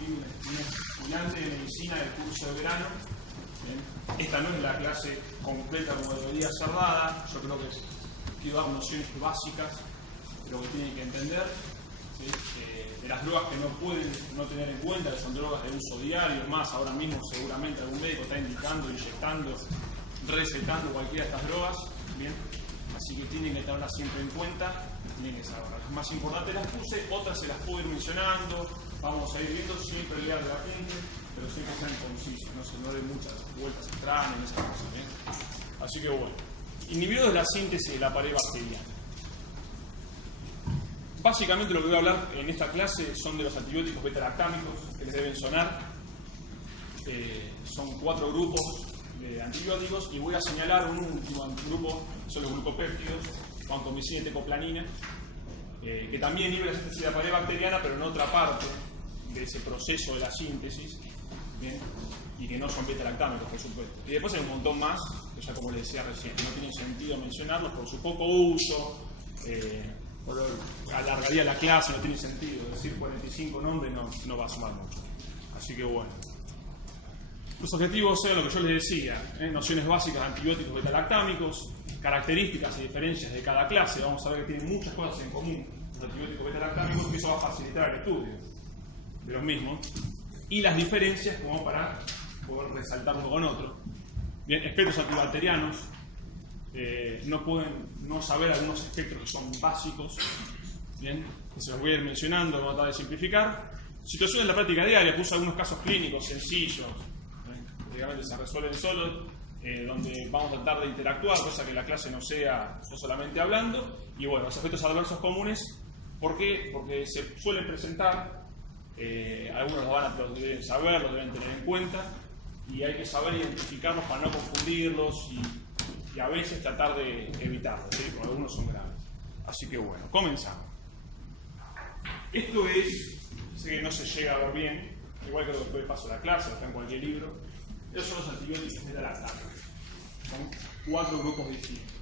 fui un estudiante de medicina del curso de verano. Bien. Esta no es la clase completa como debería ser dada. Yo creo que quiero dar nociones básicas de lo que tienen que entender, ¿sí? De las drogas que no pueden no tener en cuenta, que son drogas de uso diario. Más, ahora mismo seguramente algún médico está indicando, inyectando, recetando cualquiera de estas drogas. Bien. Así que tienen que tenerlas siempre en cuenta, tienen que saberlas. Las más importantes las puse, otras se las puedo ir mencionando, vamos a ir viendo, siempre leer de la gente, pero siempre sean concisos, no den muchas vueltas extrañas en esas cosas. Así que bueno, inhibidores de la síntesis de la pared bacteriana. Básicamente lo que voy a hablar en esta clase son de los antibióticos beta-lactámicos, que les deben sonar. Son 4 grupos de antibióticos y voy a señalar un último grupo, son los glucopéptidos, vancomicina y tecoplanina, que también inhiben la síntesis de la pared bacteriana, pero en otra parte de ese proceso de la síntesis, ¿bien? Y que no son beta-lactámicos, por supuesto. Y después hay un montón más, que ya como les decía recién, que no tiene sentido mencionarlos por su poco uso, alargaría la clase, no tiene sentido, decir 45 nombres no va a sumar mucho. Así que bueno. Los objetivos eran lo que yo les decía, nociones básicas de antibióticos beta-lactámicos, características y diferencias de cada clase. Vamos a ver que tienen muchas cosas en común los antibióticos beta-lactámicos, que eso va a facilitar el estudio de los mismos, y las diferencias como para poder resaltar uno con otro. Bien, espectros antibacterianos, no pueden no saber algunos espectros que son básicos, bien, que se los voy a ir mencionando, voy a tratar de simplificar. Situaciones en la práctica diaria, puse algunos casos clínicos sencillos, prácticamente se resuelven solos, donde vamos a tratar de interactuar, cosa que la clase no sea no solamente hablando. Y bueno, los efectos adversos comunes, ¿por qué? Porque se suelen presentar, algunos los deben saber, los deben tener en cuenta, y hay que saber identificarlos para no confundirlos y a veces tratar de evitarlos, ¿sí? Porque algunos son graves. Así que bueno, comenzamos. Esto sé que no se llega a ver bien, igual que después paso la clase, está en cualquier libro. Esos son los antibióticos beta-lactámicos. Son 4 grupos distintos.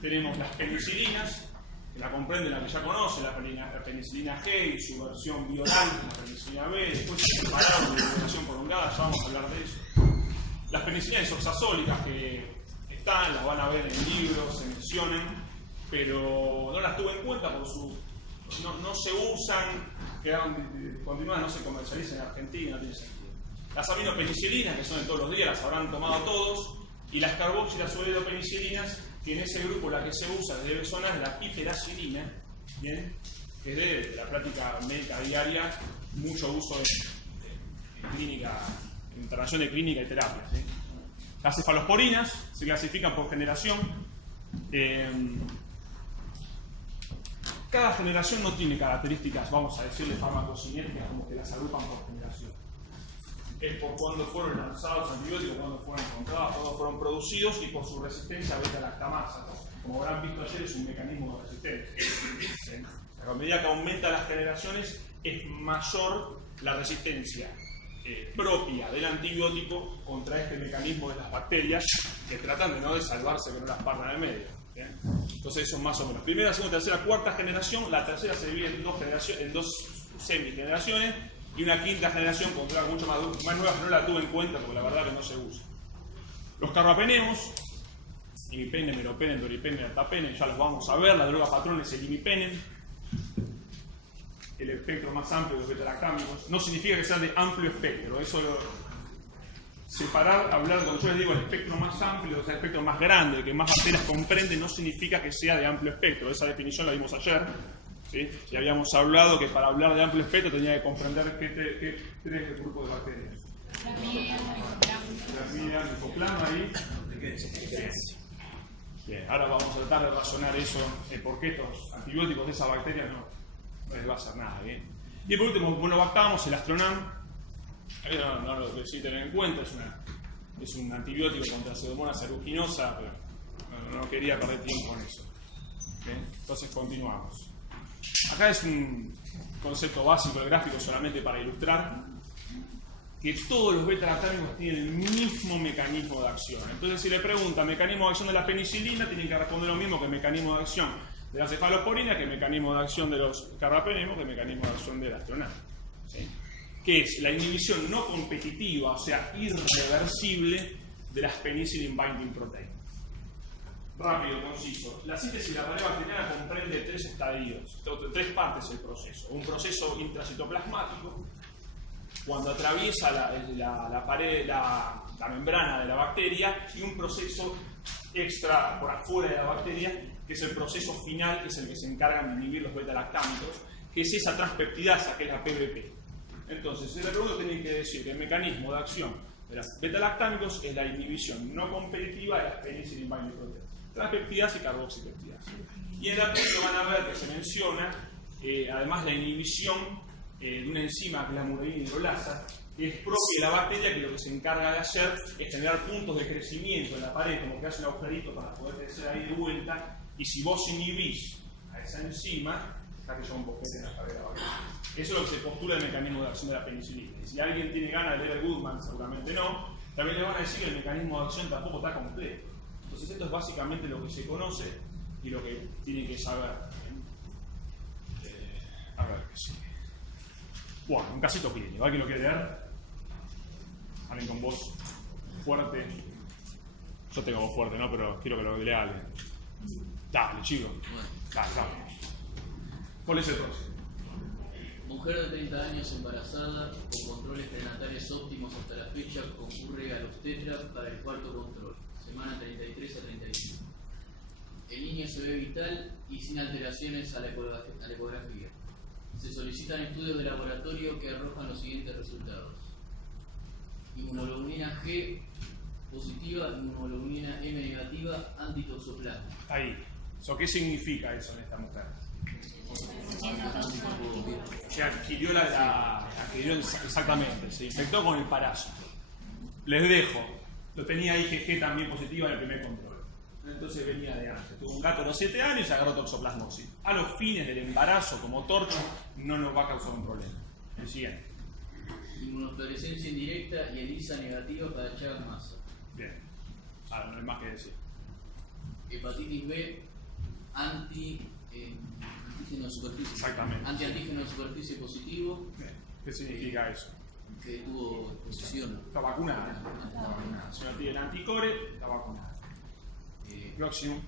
Tenemos las penicilinas, que la comprenden, la que ya conocen, la penicilina G y su versión bioral, la penicilina B, después separados de duración prolongada, ya vamos a hablar de eso. Las penicilinas isoxazólicas que están, las van a ver en libros, se mencionan, pero no las tuve en cuenta por no se usan, quedaron descontinuadas, no se comercializan en Argentina, no tiene sentido. Las aminopenicilinas, que son de todos los días, las habrán tomado todos, y las carboxilas penicilinas, que en ese grupo la que se usa debe sonar la piperacilina, ¿bien? Que es de la práctica médica diaria, mucho uso en clínica, en internación de clínica y terapia, ¿sí? Las cefalosporinas se clasifican por generación. Cada generación no tiene características, vamos a decirle, farmacocinérgicas, como que las agrupan por generación. Es por cuándo fueron lanzados antibióticos, cuándo fueron encontrados, cuándo fueron producidos y por su resistencia a beta-lactamasa. Como habrán visto ayer, es un mecanismo de resistencia. ¿Sí? A medida que aumentan las generaciones, es mayor la resistencia propia del antibiótico contra este mecanismo de las bacterias que tratan de salvarse, que no las partan en medio. ¿Sí? Entonces, eso es más o menos. Primera, segunda, tercera, cuarta generación. La tercera se divide en dos semigeneraciones. Y una quinta generación con drogas mucho más nuevas que no la tuve en cuenta porque la verdad que no se usa. Los carbapeneos, imipenem, meropenem, doripenem, ertapenem, ya los vamos a ver. La droga patrón es el imipenem. El espectro más amplio de los beta-lactámicos. No significa que sea de amplio espectro. Eso separar, hablar, cuando yo les digo el espectro más amplio, o sea, el espectro más grande, que más bacterias comprende, no significa que sea de amplio espectro. Esa definición la vimos ayer. ¿Sí? Y habíamos hablado que para hablar de amplio espectro tenía que comprender qué 3 grupos de bacterias. Plasmodium, Mycoplasma ahí. Bien, ahora vamos a tratar de razonar eso, por qué estos antibióticos de esa bacteria no les va a hacer nada. ¿Bien? Y por último, monobactamos, el Astronam. No lo que sí tener en cuenta, es un antibiótico contra Pseudomonas aeruginosa, pero no quería perder tiempo en eso. ¿Bien? Entonces continuamos. Acá es un concepto básico del gráfico solamente para ilustrar que todos los beta-lactámicos tienen el mismo mecanismo de acción. Entonces, si le preguntan mecanismo de acción de la penicilina, tienen que responder lo mismo que mecanismo de acción de la cefalosporina, que mecanismo de acción de los carbapeneos, que mecanismo de acción del Astronam. ¿Sí? que es la inhibición no competitiva, o sea, irreversible, de las penicillin binding proteins. Rápido, conciso. La síntesis de la pared bacteriana comprende 3 estadios, 3 partes del proceso. Un proceso intracitoplasmático, cuando atraviesa la pared, la membrana de la bacteria, y un proceso extra por afuera de la bacteria, que es el proceso final, que es el que se encarga de inhibir los beta-lactámicos, que es esa transpeptidasa, que es la PBP. Entonces, el pregunta tiene que decir que el mecanismo de acción de los beta-lactámicos es la inhibición no competitiva de las penicillin binding proteins. Transpeptidasa y carboxipeptidasa. Y en la texto van a ver que se menciona, además, la inhibición de una enzima que es la mureína hidrolasa, que es propia de la bacteria, que lo que se encarga de hacer es generar puntos de crecimiento en la pared, como que hace un agujerito para poder crecer ahí de vuelta, y si vos inhibís a esa enzima, está que lleva un boquete en la pared de la bacteria. Eso es lo que se postula el mecanismo de acción de la penicilina. Y si alguien tiene ganas de leer el Goodman, seguramente no, también le van a decir que el mecanismo de acción tampoco está completo. Entonces esto es básicamente lo que se conoce y lo que tienen que saber. A ver, ¿qué sigue? Bueno, un casito clínico. ¿Alguien lo quiere leer? Alguien con voz fuerte. Yo tengo voz fuerte, ¿no? Pero quiero que lo lea alguien. Dale, chico. Dale, dale. ¿Cuál es el próximo? Mujer de 30 años embarazada, con controles prenatales óptimos hasta la fecha, concurre al obstetra para el cuarto control, semana 33 a 35. El niño se ve vital y sin alteraciones a la ecografía. Se solicitan estudios de laboratorio que arrojan los siguientes resultados: inmunoglobulina G positiva, inmunoglobulina M negativa, antitoxoplasma. Ahí. ¿Qué significa eso en esta mujer? Que adquirió exactamente, se infectó con el parásito. Les dejo, lo tenía IgG también positiva en el primer control. Entonces venía de antes. Tuvo un gato a los 7 años y se agarró toxoplasmosis. A los fines del embarazo, como torcha, no nos va a causar un problema. El siguiente. Inmunofluorescencia indirecta y ELISA negativa para Chagas Massa. Bien. Ahora no hay más que decir. Hepatitis B, antígeno de superficie. Exactamente. Antiantígeno de superficie positivo. Bien. ¿Qué significa eso? Que tuvo exposición. Está vacunada. Si no tiene el anticore, está vacunada. Próximo.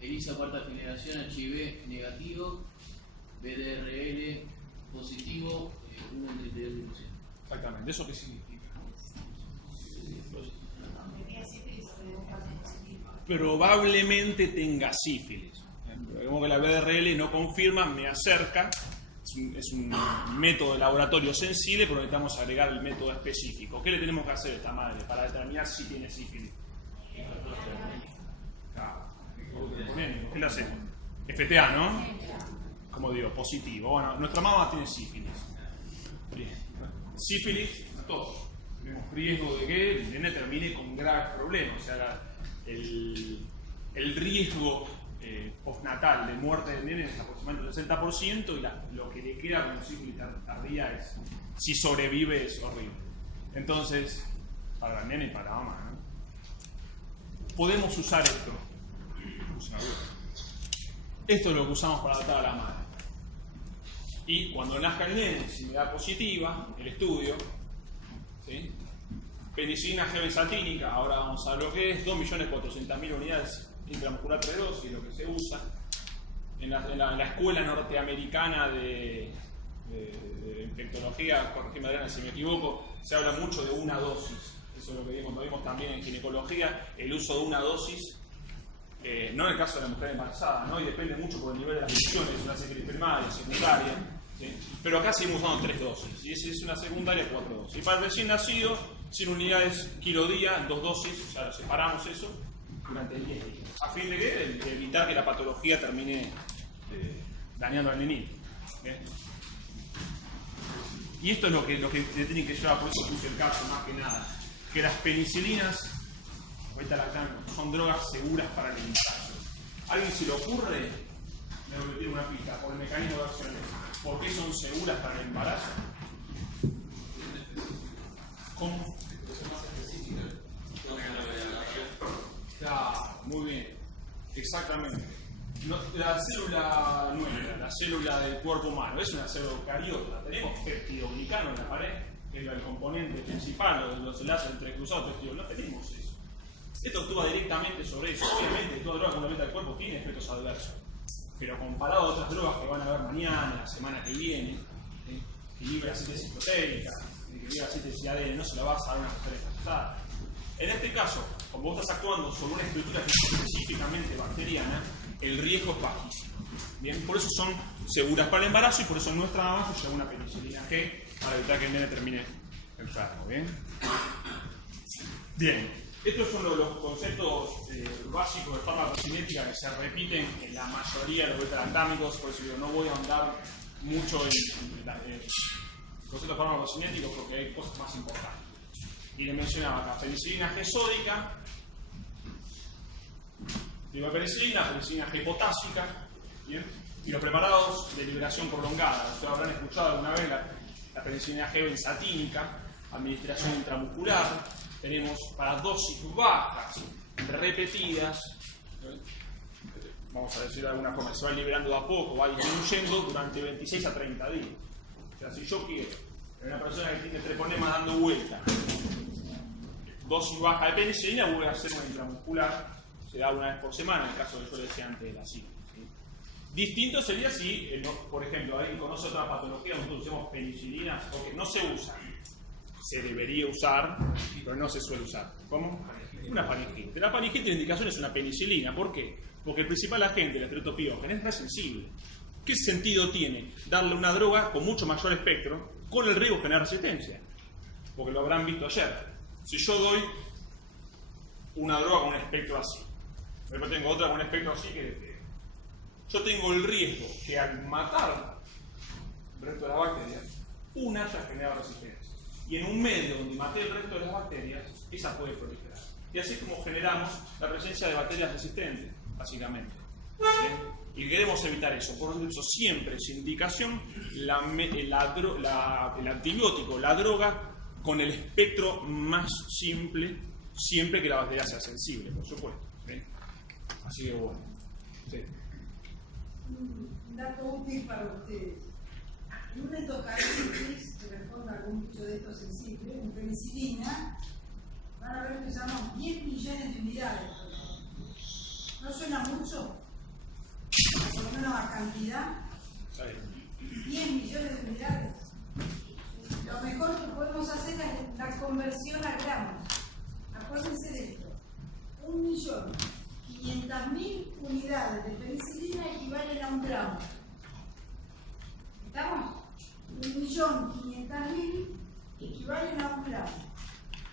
ELISA cuarta generación, HIV negativo, BDRL positivo, 1 en 32%. Exactamente. ¿Eso qué significa? Probablemente tenga sífilis. Como que la BDRL no confirma, me acerca. Es un método de laboratorio sensible, pero necesitamos agregar el método específico. ¿Qué le tenemos que hacer a esta madre para determinar si tiene sífilis? ¿Qué le hacemos? FTA, ¿no? Como digo, positivo. Bueno, nuestra mamá tiene sífilis. Bien. Sífilis, todos. Tenemos riesgo de que el nene termine con graves problemas. O sea, el riesgo postnatal de muerte del nene es aproximadamente el 60%, y lo que le queda con sífilis tardía es, si sobrevive, es horrible. Entonces, para el nene y para la mamá, ¿no? Podemos usar esto. Esto es lo que usamos para tratar a la madre. Y cuando nazca el nene, si me da positiva, el estudio, ¿sí? Penicilina G benzatínica, ahora vamos a ver lo que es, 2.400.000 unidades intramuscular predosis, lo que se usa. En la escuela norteamericana de infectología, corregime Adriana si me equivoco, se habla mucho de una dosis. Eso es lo que vimos también en ginecología, el uso de una dosis. No en el caso de la mujer embarazada, ¿no? Y depende mucho por el nivel de las lesiones, una sífilis primaria, secundaria, ¿sí? Pero acá seguimos usando 3 dosis, y si es una secundaria, 4 dosis. Y para el recién nacido, 100 unidades kilo-día, 2 dosis, o sea, separamos eso durante 10 días. ¿A fin de qué? De evitar que la patología termine dañando al nenito. ¿Bien? Y esto es lo que le tienen que llevar, por eso puse el caso más que nada, que las penicilinas beta-lactámicos son drogas seguras para el embarazo. ¿A alguien se le ocurre, me voy a meter una pista, por el mecanismo de acción, por qué son seguras para el embarazo? ¿Cómo? Claro, muy bien, exactamente. La célula nuestra, la célula del cuerpo humano, es una célula eucariota. Tenemos peptidoglicano en la pared, que es el componente principal, los enlaces entrecruzados testigos, no tenemos eso. Esto actúa directamente sobre eso. Obviamente, toda droga que uno meta al cuerpo tiene efectos adversos, pero comparado a otras drogas que van a ver mañana, la semana que viene, que libra síntesis proteica, que libra síntesis ADN, no se la vas a dar a una persona estresada. En este caso, como vos estás actuando sobre una estructura específicamente bacteriana, el riesgo es bajísimo. Bien, por eso son seguras para el embarazo y por eso en nuestra mamá se lleva una penicilina G para evitar que el nene termine enfermo. Bien, estos son los conceptos básicos de farmacocinética que se repiten en la mayoría de los beta-lactámicos, por eso digo, no voy a ahondar mucho en conceptos farmacocinéticos porque hay cosas más importantes. Y le mencionaba acá, penicilina G sódica, penicilina G potásica, ¿bien? Y los preparados de liberación prolongada. Ustedes habrán escuchado alguna vez la penicilina G benzatínica, administración intramuscular. Tenemos para dosis bajas, repetidas, vamos a decir de alguna forma, se va liberando de a poco, va disminuyendo durante 26 a 30 días. O sea, si yo quiero en una persona que tiene treponema dando vuelta, dosis baja de penicilina, voy a hacer una intramuscular, se da una vez por semana, en el caso que yo le decía antes de la cita. Distinto sería si, por ejemplo, alguien conoce otra patología, nosotros usamos penicilina, porque no se usa. Se debería usar, pero no se suele usar. ¿Cómo? Una faringite. La faringite, la indicación es una penicilina. ¿Por qué? Porque el principal agente, el estreptopiógeno, es resensible. ¿Qué sentido tiene darle una droga con mucho mayor espectro con el riesgo de generar resistencia? Porque lo habrán visto ayer. Si yo doy una droga con un espectro así, después tengo otra con un espectro así, yo tengo el riesgo que al matar el resto de las bacterias, una haya generado resistencia. Y en un medio donde maté el resto de las bacterias, esa puede proliferar. Y así es como generamos la presencia de bacterias resistentes, básicamente. ¿Bien? Y queremos evitar eso. Por eso siempre, sin indicación, el antibiótico, la droga, con el espectro más simple, siempre que la bacteria sea sensible, por supuesto. ¿Bien? Así que bueno. Sí. Un dato útil para ustedes. En una endocardititis, que responda a algún bicho de estos sensibles, en penicilina, van a ver que usamos 10 millones de unidades. ¿No suena mucho? Por lo menos a cantidad. 10 millones de unidades. Lo mejor que podemos hacer es la conversión a gramos. Acuérdense de esto. 1.500.000 unidades de penicilina equivalen a 1 gramo. ¿Estamos? 1.500.000 equivalen a 1 gramo.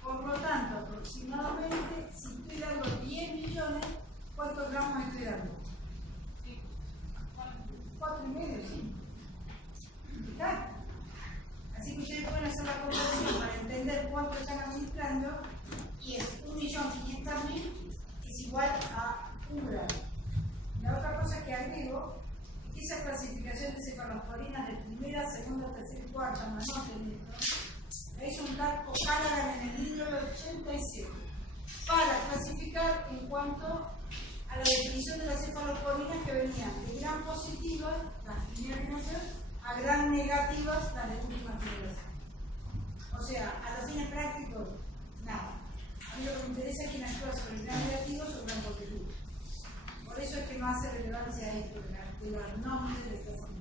Por lo tanto, aproximadamente, si estoy dando 10 millones, ¿cuántos gramos estoy dando? 4,5, sí. ¿Está? Así que ustedes pueden hacer la conversión para entender cuánto están administrando y es 1.500.000 es igual a 1 gramo. La otra cosa que agrego es que esa clasificación de cefalosporinas de primera, segunda, tercera y cuarta, más no es un tal O'Callaghan en el libro del 87 para clasificar en cuanto a la definición de las cefalosporinas que venían de gran positivas, las primeras generaciones, a gran negativas, las de última generación. O sea, a los fines prácticos, nada. A mí lo que me interesa es quién actúa sobre el gran negativo o sobre el gran positivo. Por eso es que no hace relevancia a esto de los nombres de esta clasificación.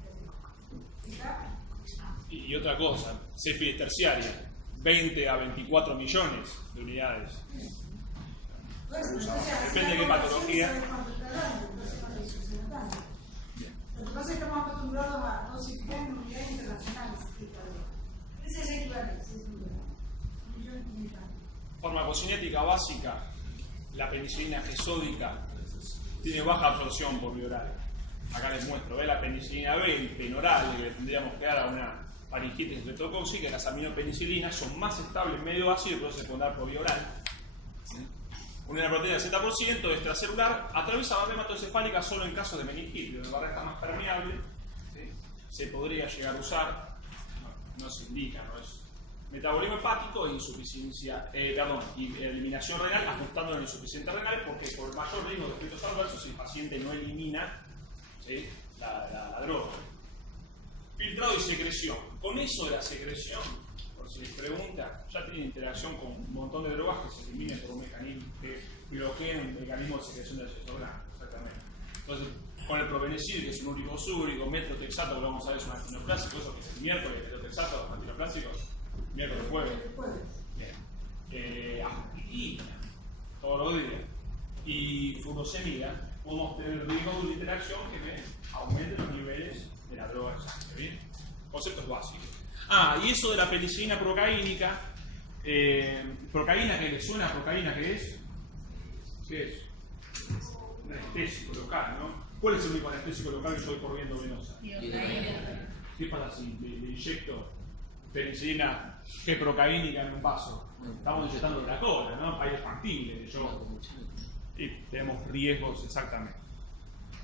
Y otra cosa, sífilis terciaria, 20 a 24 millones de unidades. Bueno, depende de qué patología. Lo que pasa es que estamos acostumbrados a dosificar en unidades internacionales. Ese es el equivalente. Farmacocinética básica, la penicilina G sódica tiene baja absorción por vía oral. Acá les muestro, ¿ve? La penicilina B, el penoral, que le tendríamos que dar a una faringitis estreptocóxica, las aminopenicilinas son más estables en medio ácido y por eso se pueden dar por vía oral. Una proteína del 7% extracelular atraviesa barrera hematocefálica solo en casos de meningitis, donde la barrera está más permeable, ¿sí? Se podría llegar a usar, no se indica, no es metabolismo hepático e insuficiencia, y eliminación renal, ajustando la insuficiencia renal, porque por el mayor riesgo de efectos adversos si el paciente no elimina, ¿sí? la droga. Filtrado y secreción. Con eso de la secreción, por si les pregunta, ya tiene interacción con un montón de drogas que se eliminen por un mecanismo, que bloqueen un mecanismo de secreción del receptor blanco, exactamente. Entonces, con el probenecid, que es un uricosúrico, metrotexato, que vamos a ver es un antinoplásico, eso que es el miércoles, metrotexato, antinoplásico, miércoles, jueves. Bien. Aspirina, todos los días. Y furosemida, podemos tener el riesgo de una interacción que aumente los niveles de la droga en sangre. ¿Bien? Conceptos básicos. Y eso de la penicilina procaínica. ¿Procaína qué le suena? ¿Procaína qué es? ¿Qué es? Un anestésico local, ¿no? ¿Cuál es el único anestésico local que estoy corriendo venosa? ¿Qué pasa si le inyecto penicilina procaínica en un vaso? Estamos inyectando la cola, ¿no? País factible. Y tenemos riesgos, exactamente.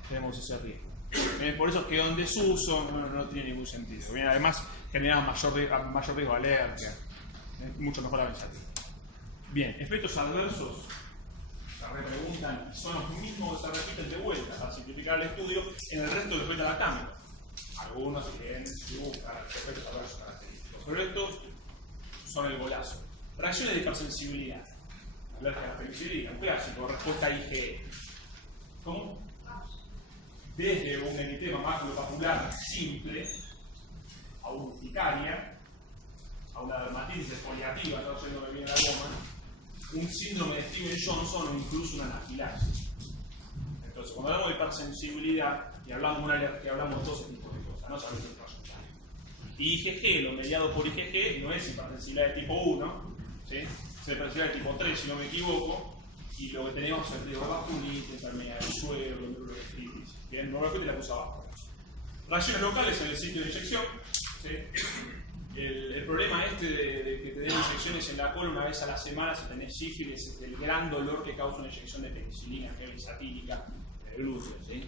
Tenemos ese riesgo. Por eso es que en desuso no tiene ningún sentido. Bien, además genera mayor riesgo de alergia. Mucho mejor la benzatina. Bien, efectos adversos. Se repreguntan, son los mismos que se repiten de vuelta para simplificar el estudio en el resto de los beta-lactámicos. Algunos quieren buscar efectos adversos característicos, pero estos son el golazo. Reacciones de hipersensibilidad. Alergia a la penicilina, un clásico, respuesta IgE. ¿Cómo? Desde un eritema maculopapular simple a una urticaria, a una dermatitis exfoliativa, no sé dónde viene la goma, un síndrome de Stevens-Johnson o incluso una anafilaxis. Entonces, cuando hablamos de hipersensibilidad y hablamos de una alergia, hablamos de todos tipos de cosas, no sabemos el resultado. Y IgG, lo mediado por IgG, no es hipersensibilidad de tipo 1, ¿sí? Es hipersensibilidad de tipo 3, si no me equivoco, y lo que tenemos es el riesgo de vasculitis, enfermedad del suelo, neurogastritis. Bien, neurogastritis la puse abajo. Reacciones locales en el sitio de inyección, ¿sí? El problema de que te den inyecciones en la cola una vez a la semana si tenés sífilis es el gran dolor que causa una inyección de penicilina, que es bisatílica, en el glúteo, ¿sí?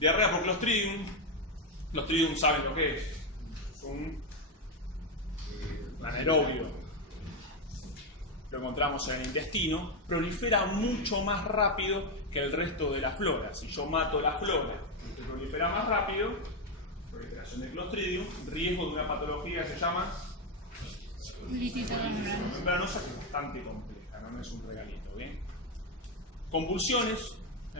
Diarrea por Clostridium. Clostridium saben lo que es. Es un anaerobio. Lo encontramos en el intestino. Prolifera mucho más rápido que el resto de la flora. Si yo mato la flora, que prolifera más rápido, proliferación de Clostridium, riesgo de una patología que se llama membranosa, que es bastante compleja, no es un regalito, ¿bien? Convulsiones,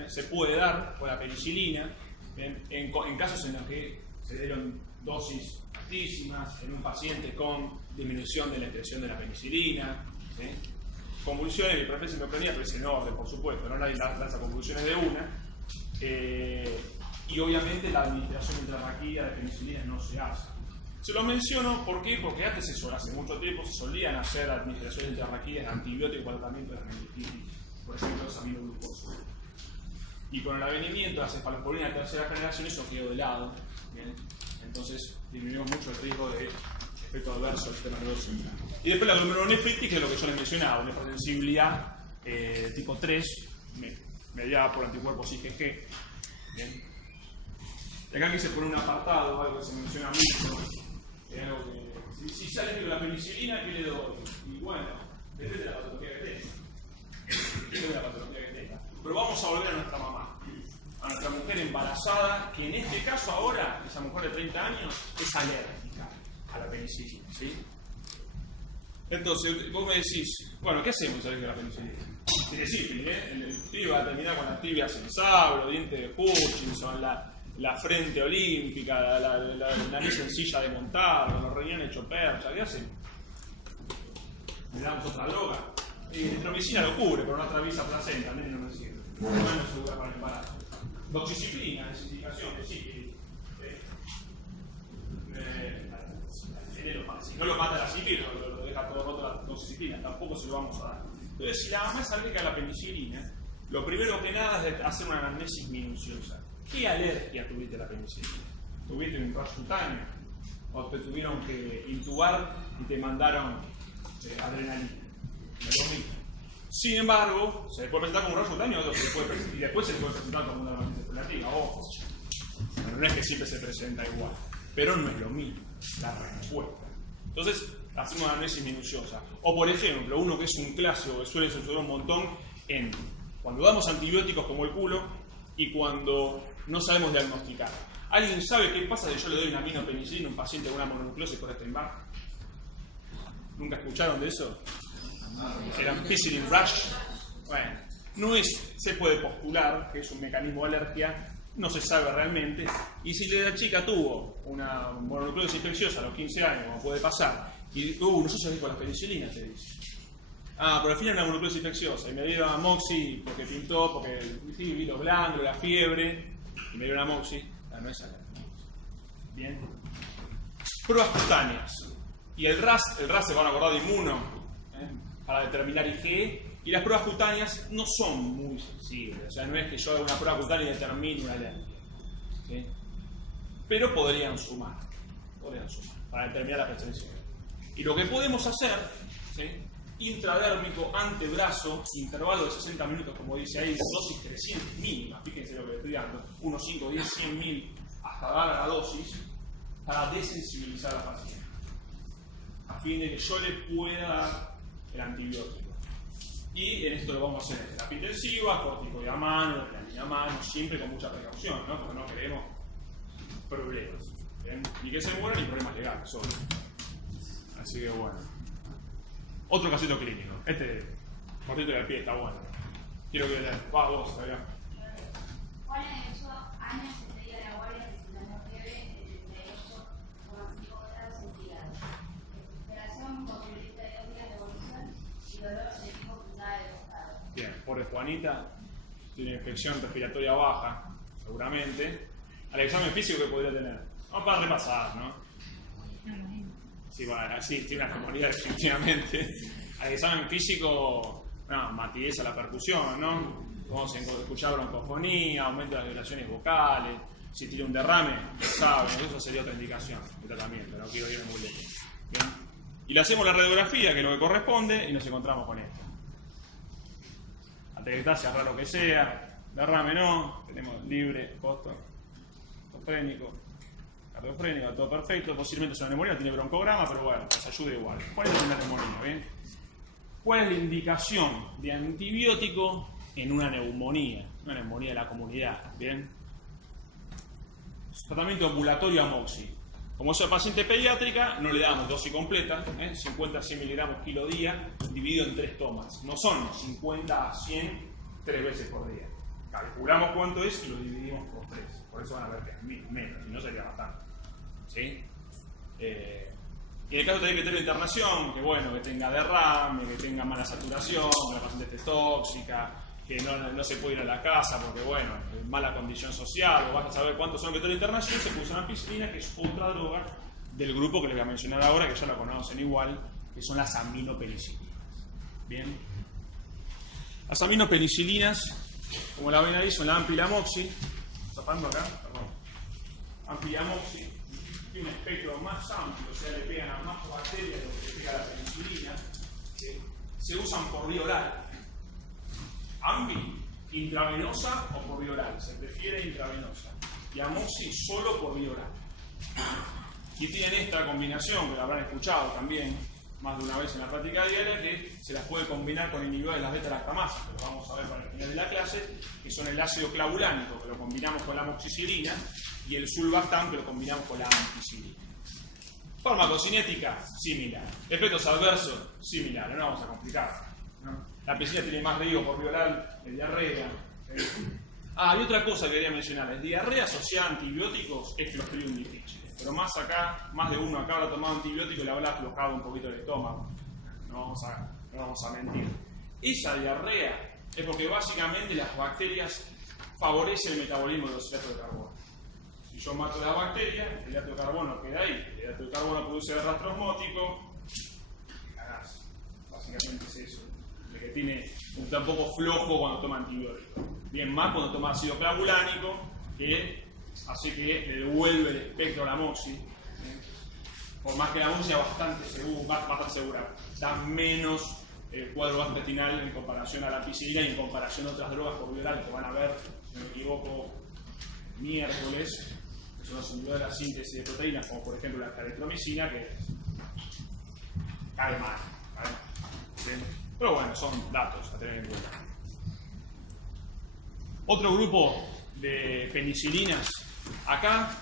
se puede dar con la penicilina, en casos en los que se dieron dosis altísimas, en un paciente con disminución de la expresión de la penicilina, ¿sí? Convulsiones, hiperplasia endocrinía, pero es en orden, por supuesto, no nadie lanza convulsiones de una. Y obviamente la administración intrarraquídea de penicilina no se hace. Se lo menciono ¿por qué? Porque antes hace mucho tiempo se solían hacer administraciones intrarraquídeas de antibióticos para tratamiento de la meningitis, por ejemplo, aminoglucosa. Y con el avenimiento de la cefalosporina de tercera generación eso quedó de lado. ¿Bien? Entonces disminuyó mucho el riesgo de efecto adverso del sistema nervioso central. Y después la glomerulonefritis, que es lo que yo les mencionaba, una hipersensibilidad tipo 3, mediada por anticuerpos IgG. Bien. Y acá quise poner un apartado, algo que se menciona mucho, algo que, si sale la penicilina, ¿qué le doy? Y bueno, depende de la patología que tenga. Depende de la patología que tenga. Pero vamos a volver a nuestra mamá, a nuestra mujer embarazada, que en este caso ahora, esa mujer de 30 años, es alérgica a la penicilina, ¿sí? Entonces, vos me decís, bueno, ¿qué hacemos si alérgica a la penicilina? Tiene sífilis, el pibe va a terminar con las tibias en sabro, dientes de Hutchinson, la frente olímpica, la nariz en silla de montar, los riñones hecho percha. ¿Qué hacemos? Le damos otra droga. La eritromicina lo cubre, pero no atraviesa placenta, también no me sirve. No es segura para el embarazo. Doxiciclina, desindicación de sífilis. Si no lo mata la sífilis, lo deja todo roto la doxiciclina, tampoco se lo vamos a dar. Entonces, si la mamá es alérgica a la penicilina, lo primero que nada es hacer una anamnesis minuciosa. ¿Qué alergia tuviste a la penicilina? ¿Tuviste un rash cutáneo? ¿O te tuvieron que intubar y te mandaron adrenalina? Es lo mismo. Sin embargo, se puede presentar como un rash cutáneo y después se le puede presentar como una dermatitis explorativa. Ojo, no es que siempre se presenta igual, pero no es lo mismo la respuesta. Entonces, hacemos una anamnesis minuciosa. O por ejemplo, uno que es un clásico que suele suceder un montón cuando damos antibióticos como el culo y cuando no sabemos diagnosticar. ¿Alguien sabe qué pasa si yo le doy una aminopenicilina a un paciente con una mononucleosis por Epstein-Barr? ¿Nunca escucharon de eso? El ampicillin rash. Bueno, no es, se puede postular que es un mecanismo de alergia, no se sabe realmente. Y si la chica tuvo una mononucleosis infecciosa a los 15 años, como puede pasar, y no sé con las penicilinas, te dice. Pero al final era una mononucleosis infecciosa, y me dieron amoxi porque pintó, porque sí, vi los ganglios, la fiebre, y me dieron amoxi. No es alergia. Bien. Pruebas cutáneas. Y el RAS se van a acordar de inmuno, para determinar IgE, y las pruebas cutáneas no son muy sensibles, o sea, no es que yo haga una prueba cutánea y determine una alergia, ¿sí? Pero podrían sumar para determinar la presencia. Y lo que podemos hacer, ¿sí? Intradérmico, antebrazo, intervalo de 60 minutos, como dice ahí, dosis 300 mínimas, fíjense lo que le estoy dando, 1, 5, 10, 100 mil, hasta dar a la dosis, para desensibilizar a la paciente, a fin de que yo le pueda dar el antibiótico. Y en esto lo vamos a hacer en terapia intensiva, corticoide a mano, planilla a mano, siempre con mucha precaución, ¿no? Porque no queremos problemas, ¿bien? Ni que se mueran ni problemas legales, obvio. Así que bueno. Otro casito clínico. Cortito del pie, está bueno. Quiero que le vos, Fabián. Juan de 8 años se pedía la guardia presentando fiebre de 38,5 grados centígrados. Desesperación con violeta de 2 días de evolución y dolor de tipo puntada de costado. Bien, pobre Juanita, tiene infección respiratoria baja, seguramente. Al examen físico que podría tener. Vamos para repasar, ¿no? Sí, bueno, sí, tiene una neumonía definitivamente. Al examen físico, matidez a la percusión, ¿no? Vamos a escuchar broncofonía, aumento de las vibraciones vocales. Si tiene un derrame, lo saben, eso sería otra indicación de tratamiento, no quiero irme muy lejos. ¿Bien? Y le hacemos la radiografía, que es lo que corresponde, y nos encontramos con esto. Atelectasia raro lo que sea, derrame no, tenemos libre, costo, cardofrénico, todo perfecto, posiblemente es una neumonía, tiene broncograma, pero bueno, nos ayuda igual. ¿Cuál es la neumonía? ¿Bien? ¿Cuál es la indicación de antibiótico en una neumonía de la comunidad? ¿Bien? Tratamiento ambulatorio amoxi. Como es paciente pediátrica, no le damos dosis completa, 50 a 100 miligramos kilo día, dividido en 3 tomas. No son 50 a 100 3 veces por día. Calculamos cuánto es y lo dividimos por 3. Por eso van a ver que es menos, si no sería bastante. ¿Sí? Y en el caso de que tenga internación, que bueno, que tenga derrame, que tenga mala saturación, que la paciente esté tóxica, que no se puede ir a la casa porque, bueno, mala condición social, o vas a saber cuántos son los que tienen internación, se puso una ampicilina, que es otra droga del grupo que les voy a mencionar ahora, que ya la conocen igual, que son las aminopenicilinas. Bien. Las aminopenicilinas, como la ven ahí, son la ampli y la amoxi. Tapando acá, perdón. Ampli y amoxi. Tiene un espectro más amplio, o sea, le pegan a más bacterias de lo que le pega a la penicilina. Se usan por vía oral. Ambi, intravenosa o por vía oral. Se prefiere intravenosa. Y amoxi solo por vía oral. Y tienen esta combinación, que la habrán escuchado también más de una vez en la práctica diaria, que se las puede combinar con inhibidores de las beta-lactamasas, que lo vamos a ver para el final de la clase, que son el ácido clavulánico, que lo combinamos con la amoxicilina, y el sulbactam, que lo combinamos con la ampicilina. Farmacocinética, similar. Efectos adversos, similares. No vamos a complicar, ¿no? La ampicilina tiene más riesgo por vía oral de diarrea. Y otra cosa que quería mencionar, es diarrea asociada a antibióticos es Clostridium difficile. Pero más acá, más de uno acá habrá tomado antibiótico y le habrá aflojado un poquito el estómago. No vamos a mentir. Esa diarrea es porque básicamente las bacterias favorecen el metabolismo de los hidratos de carbono. Si yo mato las bacterias, el hidrato de carbono queda ahí. El hidrato de carbono produce rastro osmótico. Cagás. Básicamente es eso. De que tiene un poco flojo cuando toma antibiótico. Bien más cuando toma ácido clavulánico, que hace que le devuelve el espectro a la amoxi. Por más que la amoxi sea bastante segura, da menos cuadro gastrointestinal en comparación a la ampicilina y en comparación a otras drogas por vía oral que van a ver, si no me equivoco, miércoles, que son los inhibidores de la síntesis de proteínas, como por ejemplo la claritromicina, que cae mal. ¿Vale? Pero bueno, son datos a tener en cuenta. Otro grupo de penicilinas, acá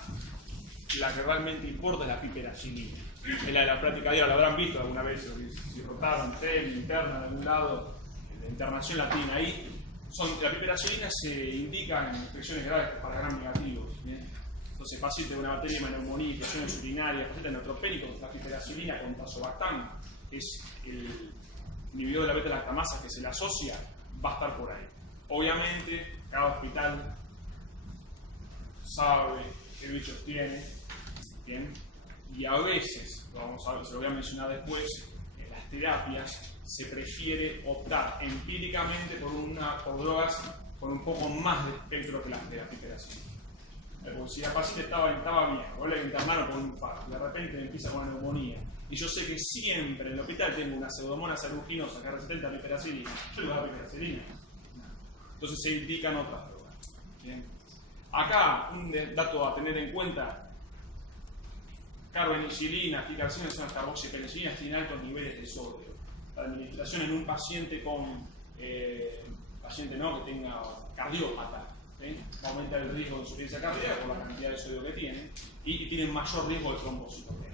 la que realmente importa es la piperacilina. es la de la práctica diaria, la habrán visto alguna vez, si rotaron, TEL, interna, de algún lado, la internación latina, ahí la piperacilina se indica en infecciones graves para gram negativos. ¿Bien? Entonces, paciente de una bacteria de neumonía, infecciones urinarias, paciente neutropénico, la piperacilina con tazobactam, que es el inhibidor de la beta-lactamasa que se le asocia, va a estar por ahí. Obviamente, cada hospital sabe qué bichos tiene, ¿bien? Y a veces, vamos a ver, se lo voy a mencionar después, en las terapias se prefiere optar empíricamente por drogas con un poco más de espectro que las terapias. Porque si la paciente estaba bien, o le internaron con un infarto, de repente empieza con una neumonía, y yo sé que siempre en el hospital tengo una pseudomonas aeruginosa que es resistente a la piperacilina, yo le voy a dar piperacilina. Entonces se indican otras drogas. ¿Bien? Acá, un dato a tener en cuenta: carbenicilina, ficalcina, carboxipenicilina tienen altos niveles de sodio. La administración en un paciente con paciente que tenga cardiópata, ¿sí? Va a aumentar el riesgo de insuficiencia cardíaca por la cantidad de sodio que tienen y tienen mayor riesgo de trombocitopenia.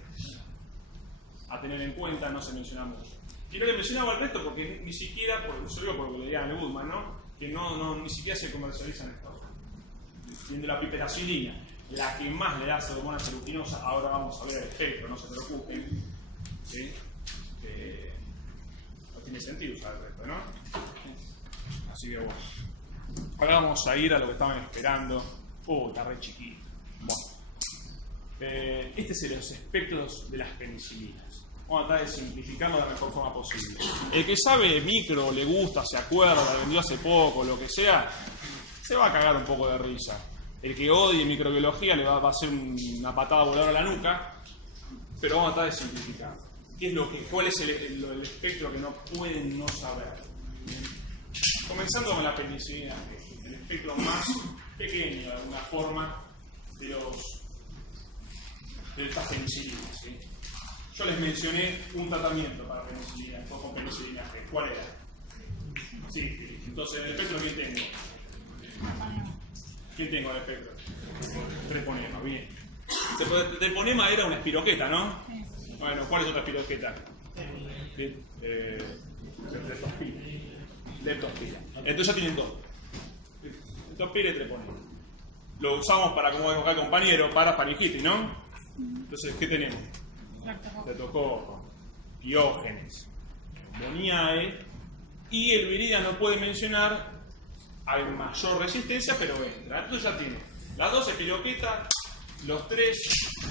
A tener en cuenta, no se menciona mucho. Y no le mencionaba el resto porque ni siquiera, porque le digan a Goodman, ¿no? Que ni siquiera se comercializa en Estados Unidos. Siendo la piperacilina la que más le da pseudomonas aeruginosa, ahora vamos a ver el espectro, no se preocupen. ¿Sí? No tiene sentido usar el resto, ¿no? Así que bueno. Ahora vamos a ir a lo que estaban esperando. Está re chiquito. Bueno. Este es los espectros de las penicilinas. Vamos a tratar de simplificarlo de la mejor forma posible. El que sabe micro, le gusta, se acuerda, la vendió hace poco, lo que sea, se va a cagar un poco de risa. El que odie microbiología le va a hacer una patada voladora a la nuca, pero vamos a tratar de simplificar. ¿Cuál es el espectro que no pueden no saber? Comenzando con la penicilina, el espectro más pequeño de alguna forma de estas penicilinas. ¿Sí? Yo les mencioné un tratamiento para penicilina, fue con penicilina G. ¿Cuál era? Sí, entonces el espectro que tengo. ¿Quién tengo el espectro? Treponema, bien. Treponema era una espiroqueta, ¿no? Bueno, ¿cuál es otra espiroqueta? Leptospira. Entonces ya tienen dos. Leptospira y treponema. Lo usamos para, como acá el compañero, para faringitis, ¿no? Entonces, ¿qué tenemos? Leptococo, Piógenes, Neumoniae, y el virida no puede mencionar. Hay mayor resistencia, pero entra. Entonces ya tiene las dos espiroquetas, los tres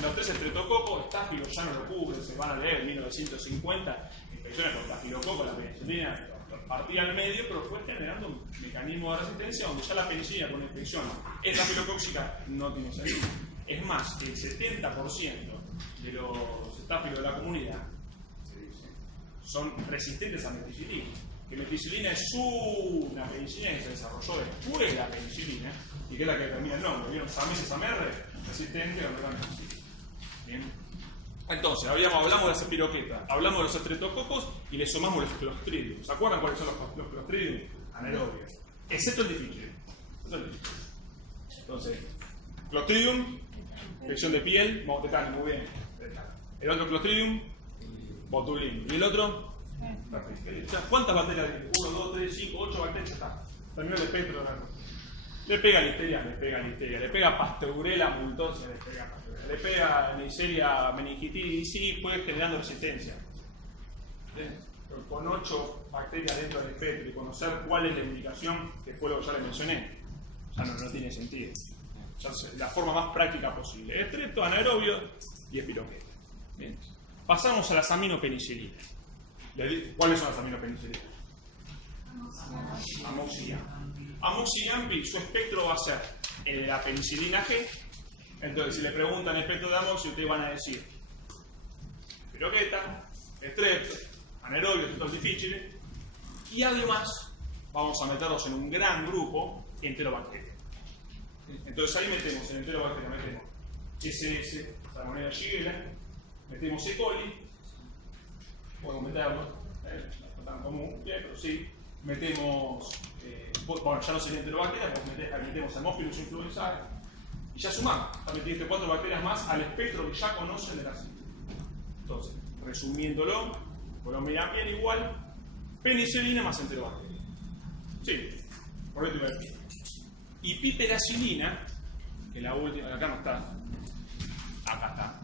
estreptococos, estáfilos ya no lo cubre, se van a leer en 1950, infecciones por estafilococo, la penicilina partía al medio, pero fue generando un mecanismo de resistencia donde ya la penicilina con infección estafilocóxica no tiene sentido. Es más, el 70% de los estáfilos de la comunidad son resistentes a meticilina. Que meticilina es una penicilina que se desarrolló después de la penicilina y que es la que determina el nombre. ¿Vieron? Samesis-Amerre, resistente a la penicilina. Bien. Entonces, hablamos de las espiroquetas, hablamos de los estreptococos y le sumamos los clostridium. ¿Se acuerdan cuáles son los clostridium? Anaerobios. Excepto el difícil. Entonces, clostridium, infección de piel, tetano, muy bien. El otro clostridium, botulismo. ¿Y el otro? O sea, ¿cuántas bacterias hay? 1, 2, 3, 5, 8 bacterias. Está. Terminó el espectro. Le pega listeria, le pega Pasteurella multosa, le pega Neisseria meningitis, sí, puede generando resistencia. Pero con 8 bacterias dentro del espectro y conocer cuál es la indicación, que fue lo que ya les mencioné, ya no tiene sentido. Ya la forma más práctica posible. Estrepto, anaerobio y espiroqueta. Bien. Pasamos a las aminopenicilinas. ¿Cuáles son las aminopenicilinas? Amoxicillampi, su espectro va a ser el de la penicilina G. Entonces, si le preguntan el espectro de amoxi, ustedes van a decir espiroqueta, estrepto, anaerobios, estos difíciles. Y además, vamos a meterlos en un gran grupo enterobacteria. Entonces, ahí metemos en enterobacteria, metemos SS, Salmonella Shigella, metemos E. coli, podemos meterlo, no tan común, pero sí, metemos, bueno, ya no sería enterobacteria, metemos Haemophilus influenzae, y ya sumamos, ya metiste 4 bacterias más al espectro que ya conocen de la cita. Entonces, resumiéndolo, colombiana igual penicilina más enterobacteria. Sí, por esto iba a decir. Y piperacilina, que la última, acá no está, acá está,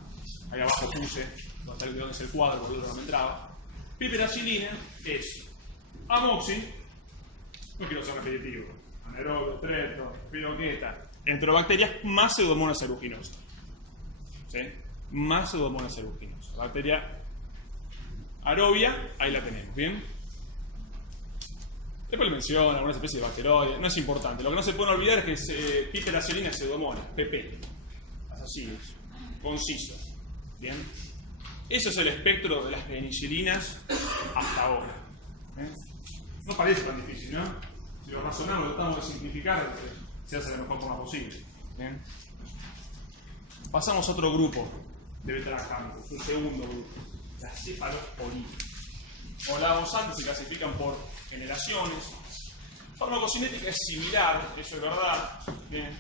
ahí abajo puse, donde es el cuadro, porque no me entraba. Piperacilina es amoxi, no quiero ser repetitivo, anaerobio, trepto, piroqueta, enterobacterias más pseudomonas aeruginosas. ¿Sí? Más pseudomonas aeruginosas. La bacteria aerobia, ahí la tenemos, ¿bien? Después le menciona algunas especies de bacteroides, no es importante. Lo que no se puede olvidar es que es piperacilina es pseudomonas, PP. Así es, conciso. ¿Bien? Ese es el espectro de las penicilinas hasta ahora. No parece tan difícil, ¿no? Si lo razonamos, lo tratamos de simplificar, se hace de la mejor forma posible. ¿Bien? Pasamos a otro grupo de beta-lactámicos, un segundo grupo, las cefalosporinas. Como hablábamos antes, se clasifican por generaciones. Farmacocinética es similar, eso es verdad. Bien,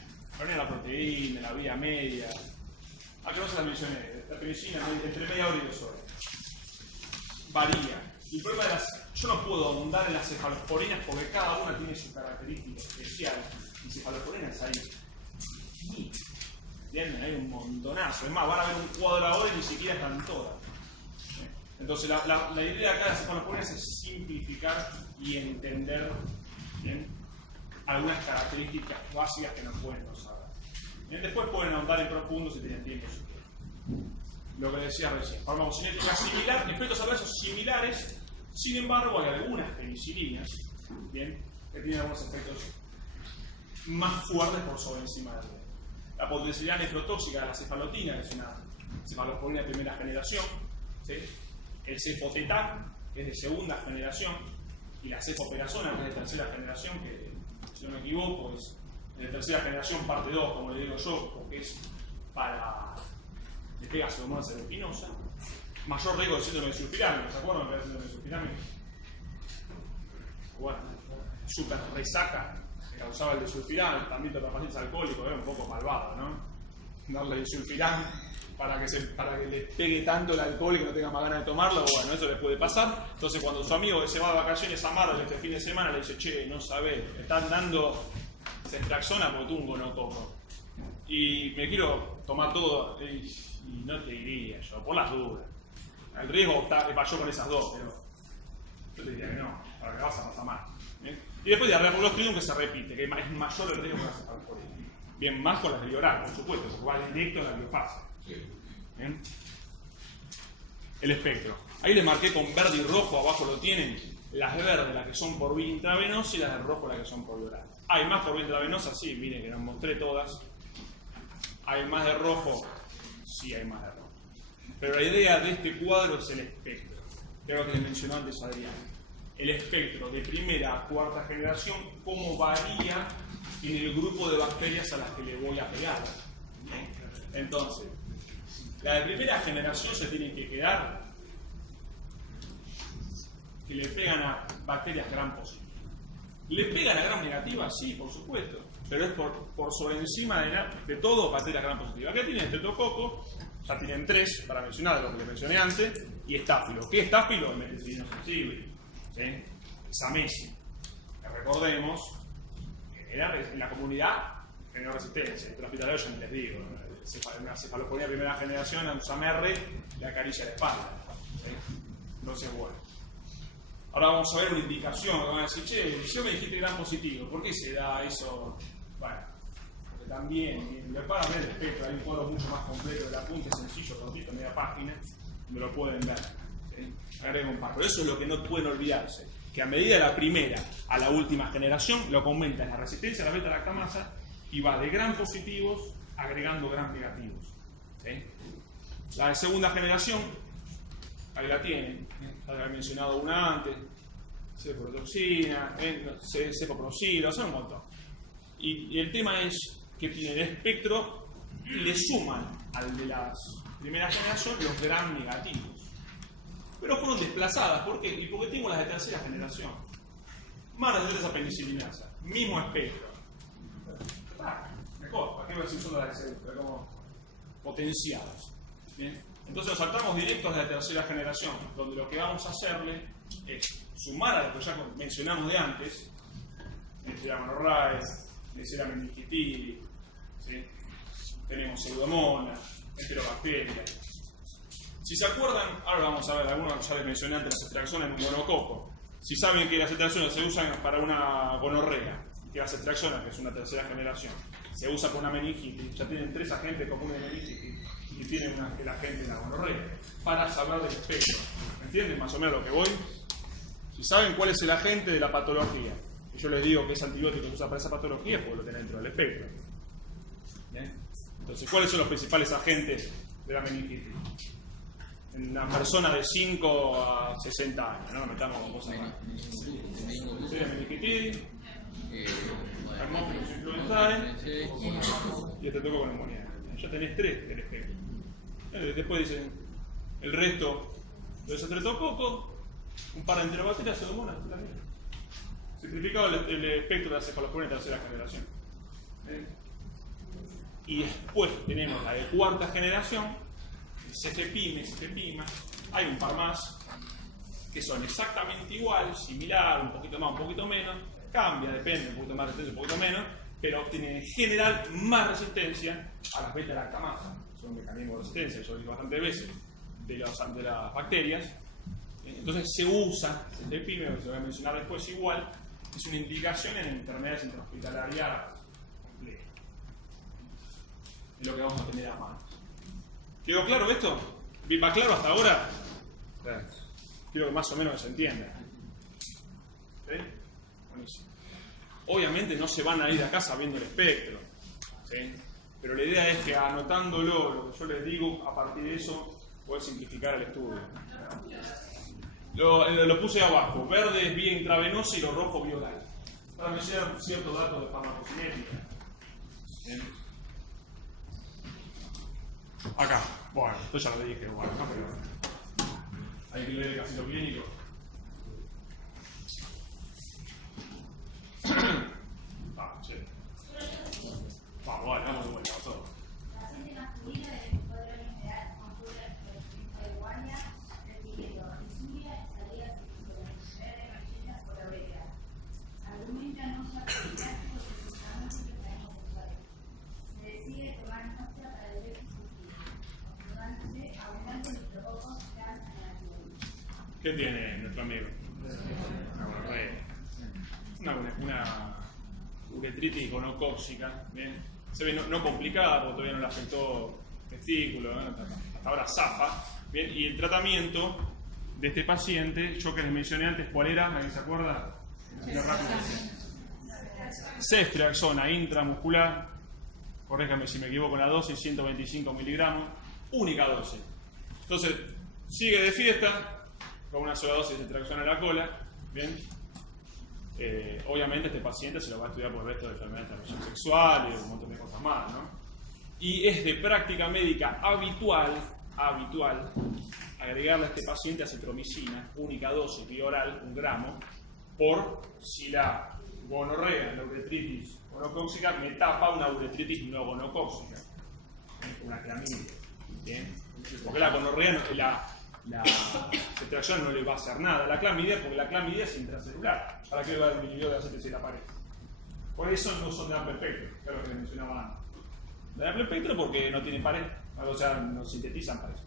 la proteína, la vía media. Aquí no se la mencioné, la penicilina entre media hora y 2 horas. Varía. Y el problema de yo no puedo ahondar en las cefalosporinas porque cada una tiene su característica especial. Y cefalosporinas hay miles. ¿Entienden? Hay un montonazo. Es más, van a ver un cuadro ahora y ni siquiera están todas. Entonces, la idea acá de las cefalosporinas es simplificar y entender, ¿bien?, algunas características básicas que nos pueden no saber. Bien, después pueden ahondar en profundo si tienen tiempo. Lo que decía recién, farmacocinética similar, efectos adversos similares, sin embargo hay algunas penicilinas, bien, que tienen algunos efectos más fuertes por sobre encima de la red. La potencialidad nefrotóxica de la cefalotina, que es una cefalosporina de primera generación, ¿sí? El cefotetac, que es de segunda generación, y la cefoperazona, que es de tercera generación, que si no me equivoco es de tercera generación parte 2, como le digo yo, porque es para le pega pseudomonas aeruginosas. Mayor riesgo de síndrome de sulfirámico, ¿se acuerdan de síndrome de sulfirámico? Bueno, super resaca que causaba el desulfirán, también para pacientes alcohólicos, era un poco malvado, ¿no? Darle desulfirán para que le pegue tanto el alcohol y que no tenga más ganas de tomarlo, bueno, eso le puede pasar. Entonces cuando su amigo se va de vacaciones a Mar este fin de semana le dice, che, no sabés, me están dando ceftriaxona porque tú un gonococo y me quiero tomar todo, y no te diría yo, por las dudas. El riesgo falló con esas dos, pero yo te diría que no, para que vas a pasar mal. ¿Bien? Y después diarrea por Clostridium, que se repite, que es mayor el riesgo que las cefalosporinas. Bien, más con las de oral, por supuesto, porque va directo a la biofase. ¿Bien? El espectro. Ahí le marqué con verde y rojo, abajo lo tienen. Las verdes, las que son por vía intravenosa, y las de rojo, las que son por vía oral. ¿Hay más por vía intravenosa? Sí, miren que las mostré todas. ¿Hay más de rojo? Sí, hay más de rojo. Pero la idea de este cuadro es el espectro. Creo que les mencionó antes Adrián. El espectro de primera a cuarta generación, cómo varía en el grupo de bacterias a las que le voy a pegar. Entonces, la de primera generación se tiene que quedar que le pegan a bacterias gram positivas. ¿Le pegan a gram negativa? Sí, por supuesto. Pero es por sobre encima de todo bacterias gram positivas. Acá tienen estreptococo, ya tienen 3 para mencionar de lo que les mencioné antes, y estáfilo. ¿Qué estáfilo? El meticilino sensible. ¿Sí? Samesi. Que recordemos que era en la comunidad generó resistencia. Entre hospitalarios ya ni les digo. Una cefalosporina de primera generación, un SAMR, le acaricia la espalda. ¿Sí? Entonces, bueno. Ahora vamos a ver una indicación. Van a decir, che, si yo me dijiste gram positivo, ¿por qué se da eso? Bueno, porque también, para ver el espectro, hay un cuadro mucho más completo del apunte, sencillo, cortito, media página, donde lo pueden ver. ¿Sí? Agrego un par. Pero eso es lo que no pueden olvidarse, que a medida de la primera a la última generación, lo que aumenta es la resistencia a la beta-lactamasa y va de gram positivos agregando gram negativos. ¿Sí? La de segunda generación, ahí la tienen, ya había mencionado una antes, cefoproxina, cefoproxila, son un montón. Y el tema es que tiene el espectro y le suman al de la primera generación los gram negativos. Pero fueron desplazadas, ¿por qué? Y porque tengo las de tercera generación. Más de esa penicilinasa, mismo espectro. Mejor, ¿para qué voy a decir solo las de segunda? Como potenciadas. ¿Bien? Entonces nos saltamos directos de la tercera generación, donde lo que vamos a hacerle es sumar a lo que ya mencionamos de antes, Neisseria gonorrhoeae, Neisseria meningitidis, ¿sí? Tenemos Pseudomonas, Enterobacterias. Si se acuerdan, ahora vamos a ver, algunos ya les mencioné antes la ceftriaxona en un gonococo. Si saben que la ceftriaxona se usa para una gonorrea, que la ceftriaxona, que es una tercera generación, se usa para una meningitis, ya tienen 3 agentes comunes de meningitis y tienen el agente de la gonorrea, para saber del espectro. ¿Entienden más o menos lo que voy? Si saben cuál es el agente de la patología, y yo les digo que ese antibiótico se usa para esa patología, pues lo tienen dentro del espectro. ¿Bien? Entonces, ¿cuáles son los principales agentes de la meningitis? En una persona de 5 a 60 años, no nos metamos con cosas más. Neisseria meningitidis, Haemophilus influenzae y Estreptococcus pneumoniae. Ya tenés 3 del espectro. Después dicen el resto de los estreptococos, un par de enterobacterias, Pseudomonas, simplificado el espectro de la cefalosporina de tercera generación. Y después tenemos la de cuarta generación, Cefepime, Cefepima. Hay un par más que son exactamente igual, similar, un poquito más, un poquito menos. Cambia, depende, un poquito más resistencia, un poquito menos, pero tienen en general más resistencia a las beta-lactamasas. Son un mecanismo de resistencia, yo lo digo bastantes veces, de las bacterias. Entonces se usa, Cefepime, que se lo voy a mencionar después igual, es una indicación en enfermedades intrahospitalarias complejas. Es lo que vamos a tener a mano. ¿Quedó claro esto? ¿Va claro hasta ahora? Quiero que más o menos se entienda. ¿Sí? Buenísimo. Obviamente no se van a ir a casa viendo el espectro, ¿sí? Pero la idea es que anotándolo, lo que yo les digo, a partir de eso, poder simplificar el estudio. Lo puse abajo. Verde es vía intravenosa y lo rojo vía oral. Para mencionar ciertos datos de farmacocinética. ¿Bien? Acá, bueno, esto ya lo dije, bueno, ¿no? Pero hay que leer el casito clínico. Sí. Vamos, vale, vamos de vuelta, todo. Paciente masculino de 24 años de edad con fiebre de guardia, recibiendo insulia, salidas verde amarilla por la oreja. Argumenta no ser pediátrico de tratamiento de enfermedades sexuales. Se decide tomar nocta para el déficit abundante estreptococos gram anaerobios. ¿Qué tiene nuestro amigo? Una uretritis gonocóxica, ¿bien? Se ve no complicada porque todavía no le afectó testículo, ¿no? Hasta ahora zafa, ¿bien? Y el tratamiento de este paciente, yo que les mencioné antes, ¿cuál era? ¿Alguien se acuerda? Ceftriaxona intramuscular, corréjame si me equivoco, la dosis 125 miligramos, única dosis. Entonces, sigue de fiesta con una sola dosis de ceftriaxona en la cola, ¿bien? Obviamente este paciente se lo va a estudiar por el resto de enfermedades de transmisión sexual y un montón de cosas más, ¿no? Y es de práctica médica habitual agregarle a este paciente acetromicina, única dosis vía oral, 1 gramo, por si la gonorrea, la uretritis gonocóxica, me tapa una uretritis no gonocóxica, una clamidia, ¿bien? Porque la gonorrea, la ceftriaxona no le va a hacer nada a la clamidia, porque la clamidia es intracelular. ¿Para qué va a dar un inhibidor de la síntesis de la pared? Por eso no son de amplio espectro, que es lo que les mencionaba antes. De amplio espectro porque no tienen pared, o sea, no sintetizan para eso.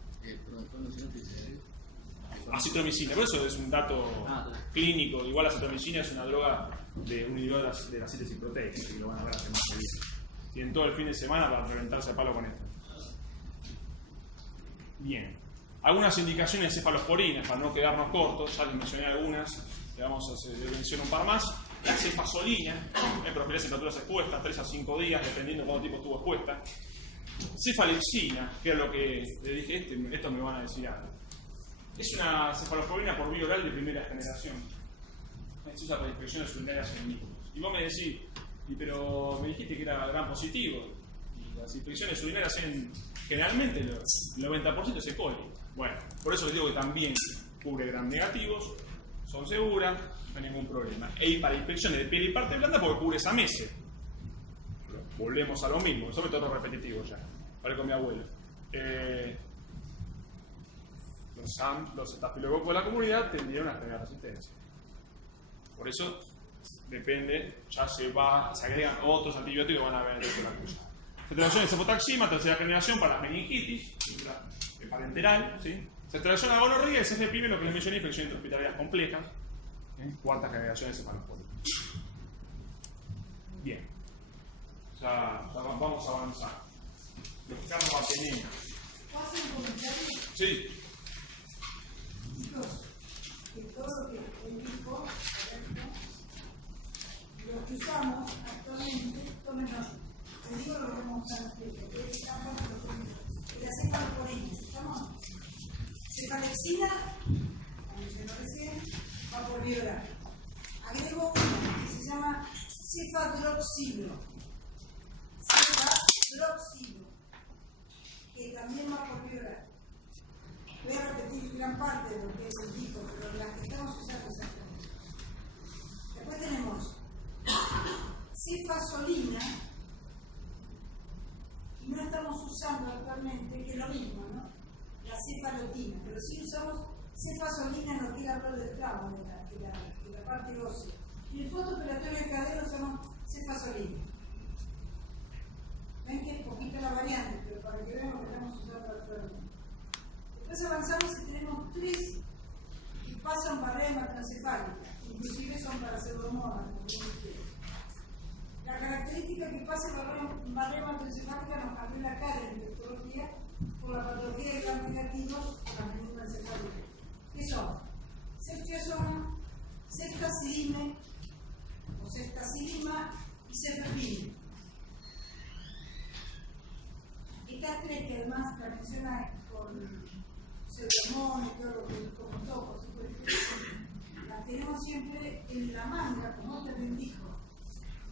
Acetromicina, por eso es un dato clínico. Igual la acetromicina es una droga de un inhibidor de la síntesis proteica, que lo van a ver la semana que viene. Tienen todo el fin de semana para reventarse a palo con esto. Bien. Algunas indicaciones de cefalosporinas, para no quedarnos cortos, ya les mencioné algunas, les menciono un par más. La cefasolina, profilaxis en temperaturas expuestas, 3 a 5 días, dependiendo de cuánto tiempo estuvo expuesta. Cefalexina, que es lo que le dije, esto me van a decir algo. Es una cefalosporina por vía oral de primera generación. Se usa para infecciones urinarias en niños. Y vos me decís, pero me dijiste que era gram positivo. Y las infecciones urinarias tienen generalmente el 90% es E. coli. Bueno, por eso les digo que también cubre gram negativos, son seguras, no hay ningún problema. Y para infecciones de piel y parte blanda, porque cubre esa mese. Volvemos a lo mismo, sobre todo repetitivo ya. Hablé con mi abuelo. los estafilococos de la comunidad tendieron a generar resistencia. Por eso depende, ya se agregan otros antibióticos que van a beneficiar la cruzada. Cetración de cefotaxima, tercera generación para la meningitis, parenteral, ¿sí? Cetración de gonorrea y cefepime, lo que les mencioné, infecciones intrahospitalarias complejas, cuarta generación de cefalopólitos. Bien, ya vamos a avanzar. Los carbapenemas. ¿Puedo hacer un comentario? Sí. Chicos, que todo lo que él dijo, correcto, lo que usamos actualmente, tomen nota. Les digo lo que vamos a hacer, que es la cefalosporina, ¿estamos? Cefalexina, como mencionó recién, vaporeoral. Agrego uno que se llama cefadroxilo. Cefadroxilo, que también vaporeoral. Voy a repetir gran parte de lo que él dijo, pero las que estamos usando exactamente. Después tenemos cefasolina, y no estamos usando actualmente, que es lo mismo, ¿no? La cefalotina, pero sí usamos cefasolina en lo que es la flor del clavo, de la parte ósea. Y en el postoperatorio de cadera usamos cefasolina. Ven que es poquito la variante, pero para que vean lo que estamos usando actualmente. Después avanzamos y tenemos 3 que pasan barrera hematoencefálica, inclusive son para pseudomonas, como ven ustedes. La característica que pasa barrera hematoencefálica nos cambió la cara en infectología por la patología de gram negativos o la meningo encefálica. ¿Qué son? Ceftriaxona, ceftazidime o ceftazidima y cefepime. Estas 3 que además la menciona con pseudomonas y todo lo que como todo, por supuesto, las tenemos siempre en la manga, como también dijo.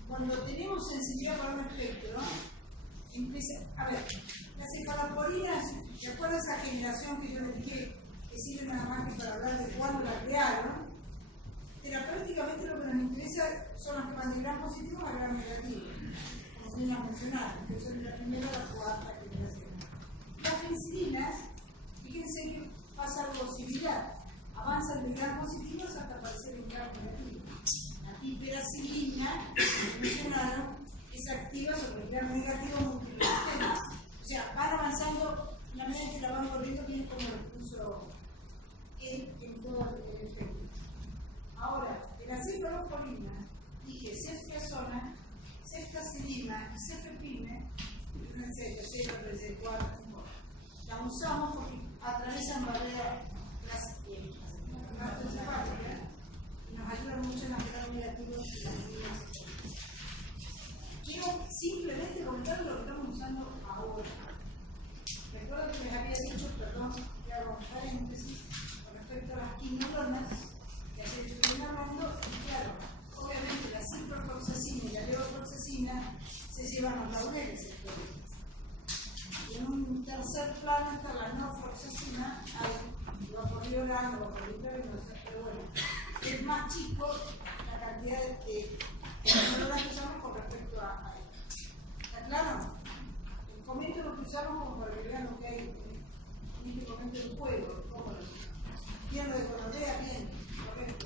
Cuando tenemos sensibilidad para un espectro, empieza. A ver, las cefaloporinas, ¿de acuerdo a esa generación que yo les dije que sirve nada más que para hablar de cuándo la crearon? Terapéuticamente lo que nos interesa son las que van de gram positivo a gram negativo, como bien las mencionaron, que son la primera o la cuarta generación. Las penicilinas, fíjense que pasa algo similar, avanzan de gram positivos hasta aparecer en gram negativo. La hiperacilina, que mencionaron, es activa sobre el gram negativo multiresistente. O sea, van avanzando, la medida que la van corriendo, viene como lo puso él en todo el efecto. Ahora, en la cefalosporina, dije ceftriaxona, ceftazidima y cefepime, la usamos porque atraviesan barreras hematoencefálicas y nos ayudan mucho en las grados negativos y las líneas. Quiero simplemente comentar lo que estamos usando ahora. Recuerdo que les había dicho, perdón, que hago un paréntesis con respecto a las quinolonas, que ayer estuvieron hablando, y claro, obviamente la ciprofloxacina y la levofloxacina se llevan los laureles. Y en un tercer plano está la norfloxacina, hay vaporeoral o vaporeoral, pero bueno, es más chico la cantidad de quinolonas que usamos con respecto a esto. ¿Está claro? Comento lo que usamos como para que vean lo que hay en este momento del juego. Bien lo de gonorrea, bien, correcto.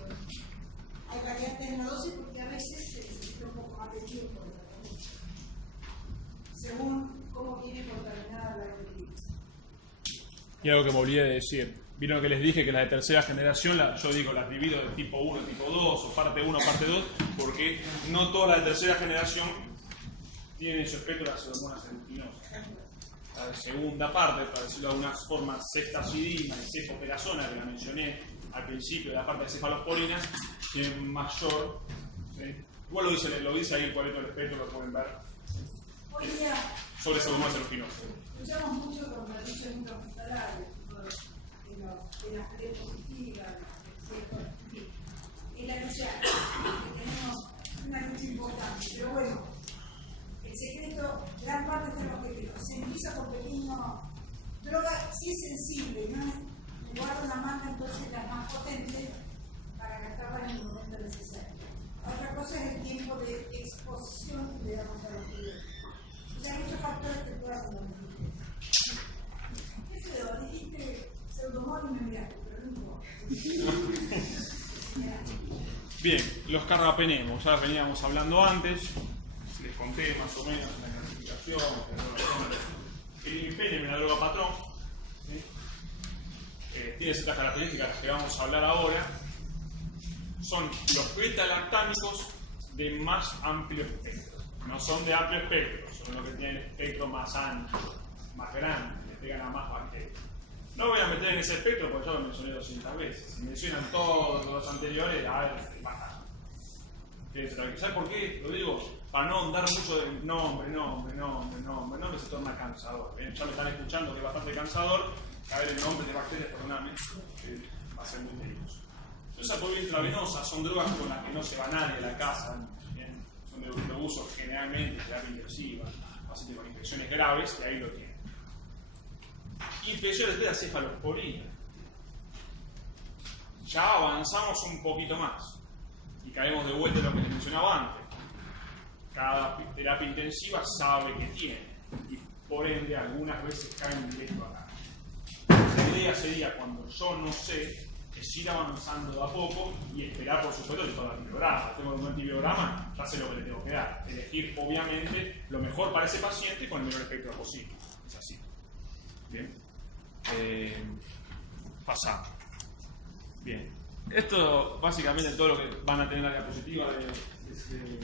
Hay variantes en la dosis porque a veces se necesita un poco más de tiempo de tratamiento, según cómo viene contaminada la hemoglobina. Y algo que me olvidé de decir, vieron que les dije que las de tercera generación, yo digo las divido de tipo 1, tipo 2, o parte 1, parte 2, porque no todas las de tercera generación tienen su espectro de las pseudomonas aeruginosa. La segunda parte, para decirlo de alguna forma, ceftazidima y cefoperazona, que la mencioné al principio de la parte de cefalosporinas, tienen mayor. ¿Sí? Igual lo dice ahí el cuadrito del espectro, lo pueden ver. Hoy día, sobre pseudomonas aeruginosa. usamos mucho con la dicha intrahospitalaria, en las diapositivas, en la lucha, que tenemos una lucha importante, pero bueno. El secreto, gran parte de lo que se empieza por pequeño. Droga sí es sensible, ¿no? Me guardo una manga, entonces las más potentes para gastarla en el momento necesario. Otra cosa es el tiempo de exposición que le damos a los videos. O sea, hay muchos factores que puedan contribuir. ¿Qué se lo dijiste? Pseudomonas y Bien, los carrapenemos, ya veníamos hablando antes, les conté más o menos la clasificación, el imipenem, la droga patrón, ¿sí? Tiene ciertas características que vamos a hablar ahora. Son los beta-lactámicos de más amplio espectro. No son de amplio espectro, son los que tienen el espectro más ancho, más grande, le pegan a más bacterias. No voy a meter en ese espectro porque yo lo mencioné 200 veces. Si mencionan todos los anteriores, a ver, baja. ¿Sabes por qué? Lo digo para no dar mucho de nombre, se torna cansador. Ya me están escuchando que es bastante cansador. A ver, el nombre de bacterias, perdóname, va a ser muy tedioso. Entonces, apoyo intravenosa son drogas con las que no se va nadie a la casa. ¿Bien? Son de uso generalmente terapia intensiva, pacientes con infecciones graves, que ahí lo tienen. Infecciones de la cefalosporina. Ya avanzamos un poquito más y caemos de vuelta en lo que les mencionaba antes. Cada terapia intensiva sabe que tiene y por ende algunas veces caen directo acá. La idea sería, cuando yo no sé, es ir avanzando de a poco y esperar, por supuesto, que todo el antibiograma. Tengo un antibiograma, ya sé lo que le tengo que dar. Elegir, obviamente, lo mejor para ese paciente con el menor espectro posible. Es así. Bien. Pasamos. Bien. Esto básicamente es todo lo que van a tener la diapositiva de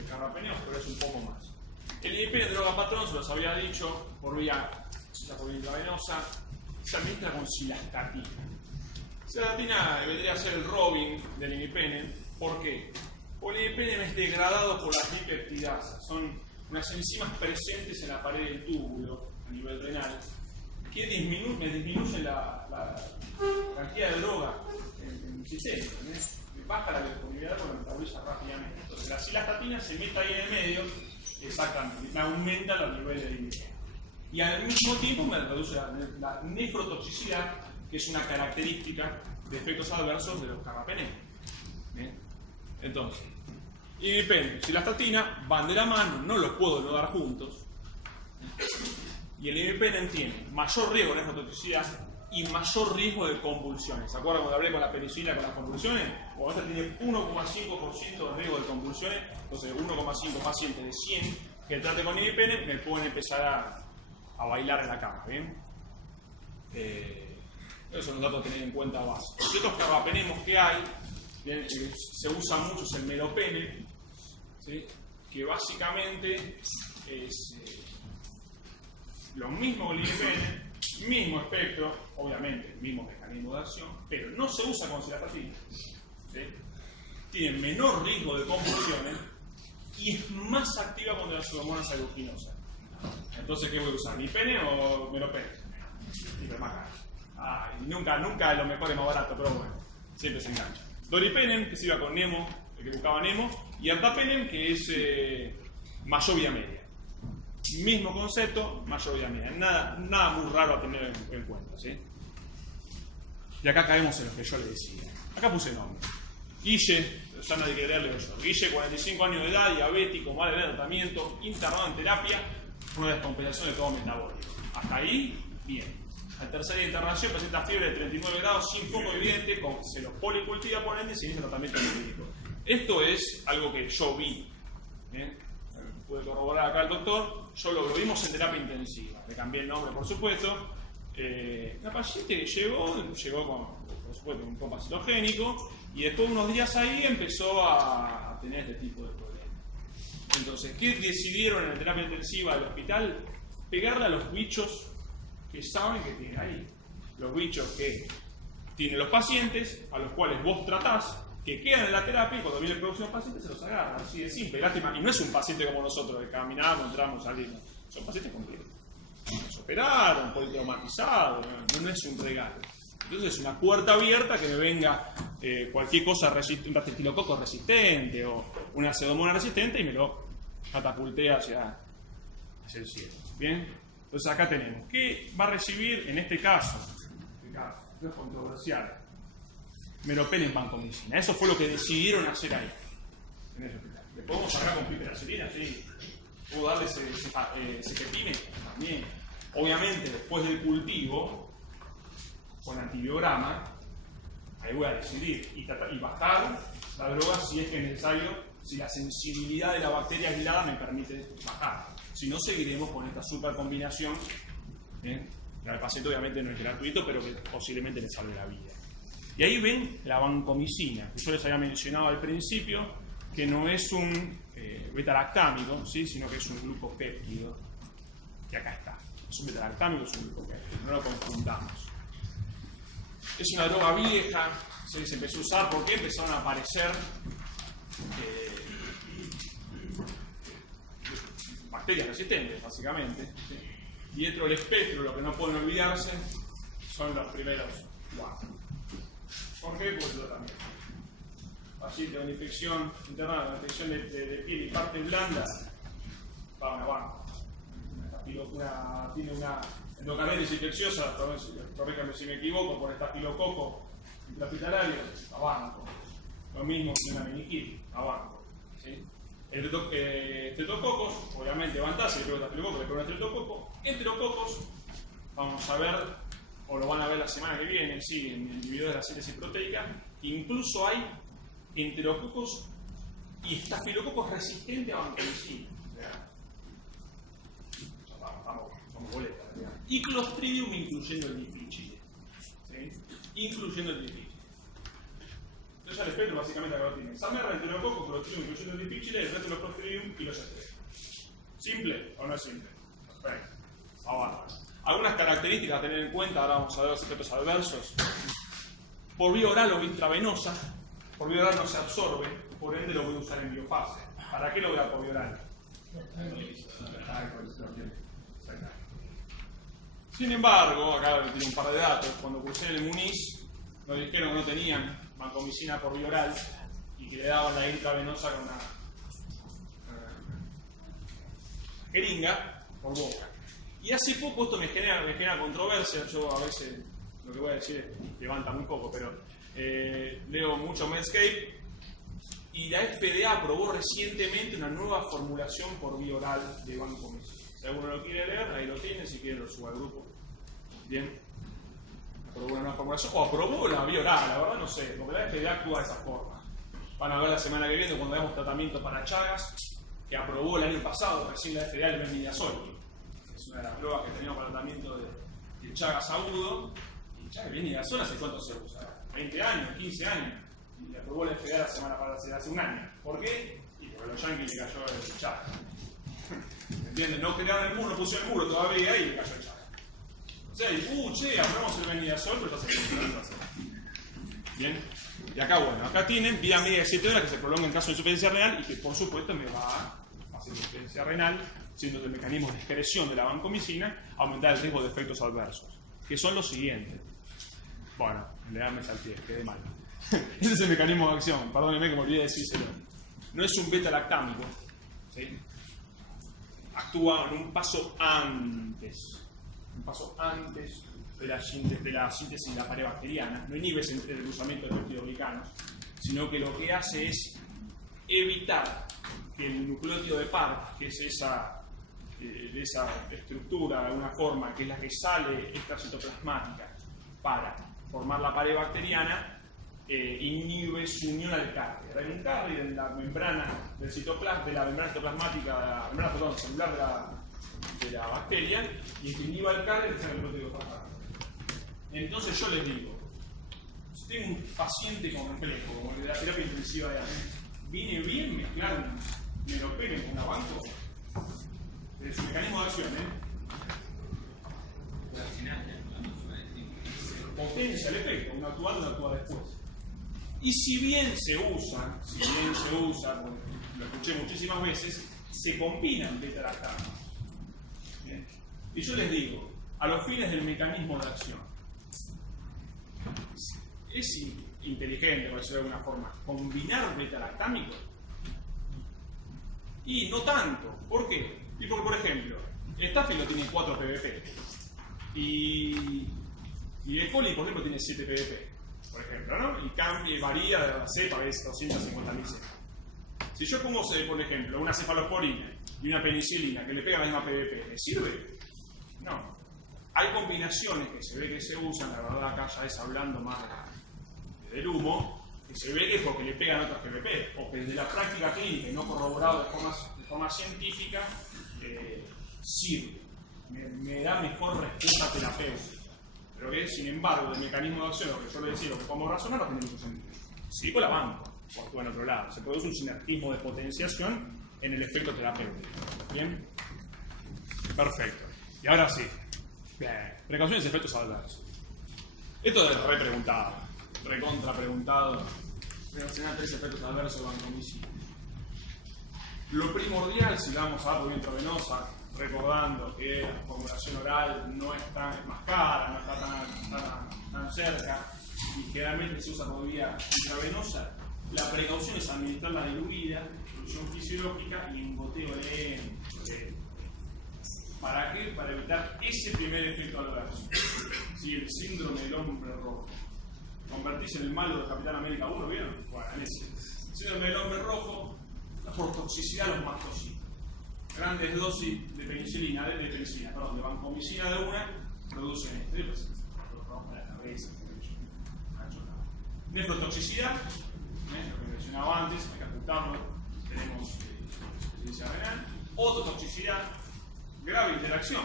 carrapeneos, pero es un poco más. El imipenem, droga patrón, se los había dicho, por vía intravenosa, se administra con cilastatina. Cilastatina vendría a ser el Robin del imipenem. ¿Por qué? Porque el imipenem es degradado por las dipeptidasas. Son unas enzimas presentes en la pared del túbulo a nivel renal que disminuyen la cantidad de droga en el sistema. Baja la disponibilidad porque lo metaboliza rápidamente. Entonces la cilastatina se mete ahí en el medio, exactamente, me aumenta los niveles de imipenem. Y al mismo tiempo me reduce la nefrotoxicidad, que es una característica de efectos adversos de los carrapenemos. Entonces, imipenem y cilastatina van de la mano, no los puedo no dar juntos. Y el imipenem tiene mayor riesgo de nefrotoxicidad y mayor riesgo de convulsiones. ¿Se acuerdan cuando hablé con la penicilina con las convulsiones? Bueno, esta tiene 1,5% de riesgo de convulsiones, entonces 1,5 pacientes de 100 que trate con imipenem me pueden empezar a bailar en la cama, ¿bien? Esos son los datos a tener en cuenta básicos. Los otros carrapenemos que hay, ¿bien? Se usa mucho, es el meropenem, ¿sí? Que básicamente es lo mismo que el imipenem, mismo espectro, obviamente el mismo mecanismo de acción, pero no se usa con cilastatina, ¿sí? Tiene menor riesgo de convulsiones y es más activa contra las hormonas aluginosas. Entonces, ¿qué voy a usar? ¿Imipenem o meropenem? Hipermacar. Nunca es lo mejor, es más barato, pero bueno, siempre se engancha. Doripenem, que se iba con Nemo, el que buscaba Nemo, y ertapenem, que es mayor vía media. Mismo concepto, mayor vía media. Nada muy raro a tener en cuenta, ¿sí? Y acá caemos en lo que yo le decía. Acá puse nombre. Guille, ya nadie quiere leerle yo. Guille, 45 años de edad, diabético, mal de tratamiento, internado en terapia, una descompensación de todo metabólico. Hasta ahí, bien. La tercera internación presenta fiebre de 39 grados sin foco evidente, se los policultiva por ende sin ese tratamiento médico. Esto es algo que yo vi. Puede corroborar acá el doctor. Yo lo vimos en terapia intensiva. Le cambié el nombre, por supuesto. La paciente que llegó con, por supuesto, un compa citogénico y después de unos días ahí empezó a tener este tipo de problemas. Entonces, ¿qué decidieron en la terapia intensiva del hospital? Pegarle a los bichos que saben que tiene ahí. Los bichos que tienen los pacientes, a los cuales vos tratás, que quedan en la terapia y cuando viene el próximo paciente se los agarra. Así de simple. Lástima. Y no es un paciente como nosotros, que caminamos, entramos, salimos. Son pacientes completos. Nos operaron, politraumatizados, no es un regalo. Entonces es una puerta abierta que me venga cualquier cosa, un restrepilococo resistente o una pseudomonas resistente y me lo catapulté hacia el cielo. ¿Bien? Entonces acá tenemos, ¿qué va a recibir en este caso? Esto es controversial. Meropenem vancomicina. Eso fue lo que decidieron hacer ahí, en ese hospital. ¿Le podemos sacar con piperacilina? Sí. ¿Puedo darle cefepime? También. Obviamente, después del cultivo, con antibiograma, ahí voy a decidir y bajar la droga si es que es necesario, si la sensibilidad de la bacteria aislada me permite bajar. Si no, seguiremos con esta super combinación. Al paciente obviamente no es gratuito, pero que posiblemente le salve la vida. Y ahí ven la vancomicina, que yo les había mencionado al principio, que no es un beta-lactámico, ¿sí? Sino que es un glucopéptido, que acá está. Es un beta-lactámico, es un glucopéptido, no lo confundamos. Es una droga vieja, se empezó a usar porque empezaron a aparecer bacterias resistentes, básicamente, ¿sí? Y dentro del espectro, lo que no pueden olvidarse son los primeros 4. ¿Por qué? Pues tratamiento. Paciente con infección interna, una infección de piel y partes blandas, va a una banca. Tiene una endocarditis infecciosa, corríjame si me equivoco, por estafilococo intrahospitalario, a banco. Lo mismo que una meningitis, a banco. ¿Sí? Estreptococos, obviamente levantarse, le pego estafilococo, le pego un estreptococo. Enterococos, vamos a ver, o lo van a ver la semana que viene, sí, en el video de la síntesis proteica. Incluso hay enterococos y estafilococos resistentes a vancomicina. Vamos boletas, ¿verdad? Y Clostridium, incluyendo el difícil. ¿Sí? Incluyendo el difícil. Entonces al espectro básicamente acá lo tienen. Salmonella, enterococo, Clostridium, incluyendo el difícil, el resto de los Clostridium y los estrés. ¿Simple o no es simple? Perfecto. Ahora, algunas características a tener en cuenta, ahora vamos a ver los efectos adversos. Por vía oral o intravenosa, por vía oral no se absorbe, por ende lo voy a usar en biofase. ¿Para qué lo voy a por vía oral? Sin embargo, acá tiene un par de datos. Cuando cursé el Muniz, nos dijeron que no tenían vancomicina por vía oral y que le daban la intravenosa con una jeringa por boca. Y hace poco, esto me genera controversia, yo a veces lo que voy a decir levanta muy poco, pero leo mucho Medscape, y la FDA aprobó recientemente una nueva formulación por vía oral de vancomicina. Si alguno lo quiere leer, ahí lo tiene, si quiere lo subo al grupo. Bien. Aprobó una nueva formulación, o aprobó la vía oral, la verdad no sé, porque la FDA actúa de esa forma. Van a ver la semana que viene cuando hagamos tratamiento para Chagas, que aprobó el año pasado recién la FDA el Benidazol. Es una de las drogas que teníamos para tratamiento de Chagas agudo. Y Chagas Benidazol, ¿hace cuánto se usa? 20 años, 15 años. Y le aprobó la FDA la semana pasada, hace un año. ¿Por qué? Y porque a los yankees le cayó el Chagas. ¿Entienden? No crearon el muro, no pusieron el muro todavía y le cayó el Chagas. O sea, che, aprobamos el Benidazol, pero está haciendo. Bien. Y acá, bueno, acá tienen vida media de 7 horas que se prolonga en caso de insuficiencia renal y que por supuesto me va a hacer insuficiencia renal, siendo que el mecanismo de excreción de la vancomicina aumentar el riesgo de efectos adversos, que son los siguientes. Bueno, en realidad me salté, quedé mal. Ese es el mecanismo de acción, perdónenme que me olvidé de decírselo. No es un beta-lactámico, ¿sí? Actúa en un paso antes de la síntesis de la pared bacteriana, no inhibe el cruzamiento de peptidoglicanos, sino que lo que hace es evitar que el nucleótido de par, que es esa estructura de alguna forma, que es la que sale extracitoplasmática para formar la pared bacteriana, inhibe su unión al carrier. Hay un carrier en la membrana del citoplasma, de la membrana citoplasmática, celular de la bacteria, y que inhiba el carrier que sea el nucleótido de par. Entonces yo les digo, si tengo un paciente complejo, como el de la terapia intensiva de AME, viene bien mezclar un meropenem con una banco, de su mecanismo de acción, potencia el efecto, uno actuando, uno actúa después. Y si bien se usa, porque lo escuché muchísimas veces, se combinan beta-lactámicos. Y yo les digo, a los fines del mecanismo de acción, es inteligente, por decirlo de alguna forma, combinar beta-lactámicos. Y no tanto. ¿Por qué? Y porque, por ejemplo, Staphylo tiene 4 ppb. Y E. coli, por ejemplo, tiene 7 ppb. Por ejemplo, ¿no? Y cambia, varía de la cepa, es 250.000 cepas. Si yo pongo, por ejemplo, una cefalosporina y una penicilina que le pega la misma ppb, ¿me sirve? No. Hay combinaciones que se ve que se usan, la verdad acá ya es hablando más del humo, que se ve es porque le pegan otras PPP, o que desde la práctica clínica y no corroborado de forma científica, sirve. Me da mejor respuesta terapéutica. Pero que, sin embargo, el mecanismo de acción, lo que yo le decía, lo que podemos razonar, no tiene mucho sentido. Sí, con la banco, o actúa en otro lado. Se produce un sinergismo de potenciación en el efecto terapéutico. ¿Bien? Perfecto. Y ahora sí. Bien. Precauciones y efectos adversos. Esto es repreguntado, recontrapreguntado. Relacionar 3 efectos adversos de vancomicina. Lo primordial, si vamos a dar por vía intravenosa, recordando que la formulación oral no es más cara, no está tan cerca, y generalmente se usa por vía intravenosa, la precaución es administrarla diluida, solución fisiológica y en goteo lento. ¿Para qué? Para evitar ese primer efecto adverso. ¿Sí? El síndrome del hombre rojo. Convertirse en el malo de Capitán América 1, ¿vieron? Bueno, ese. El síndrome del hombre rojo, por toxicidad los mastocitos. Grandes dosis de penicilina, de vancomicina de una, producen pues, rojo de la cabeza. Nefrotoxicidad, lo que mencionaba antes, hay que ajustarlo, tenemos insuficiencia renal. Ototoxicidad, grave interacción,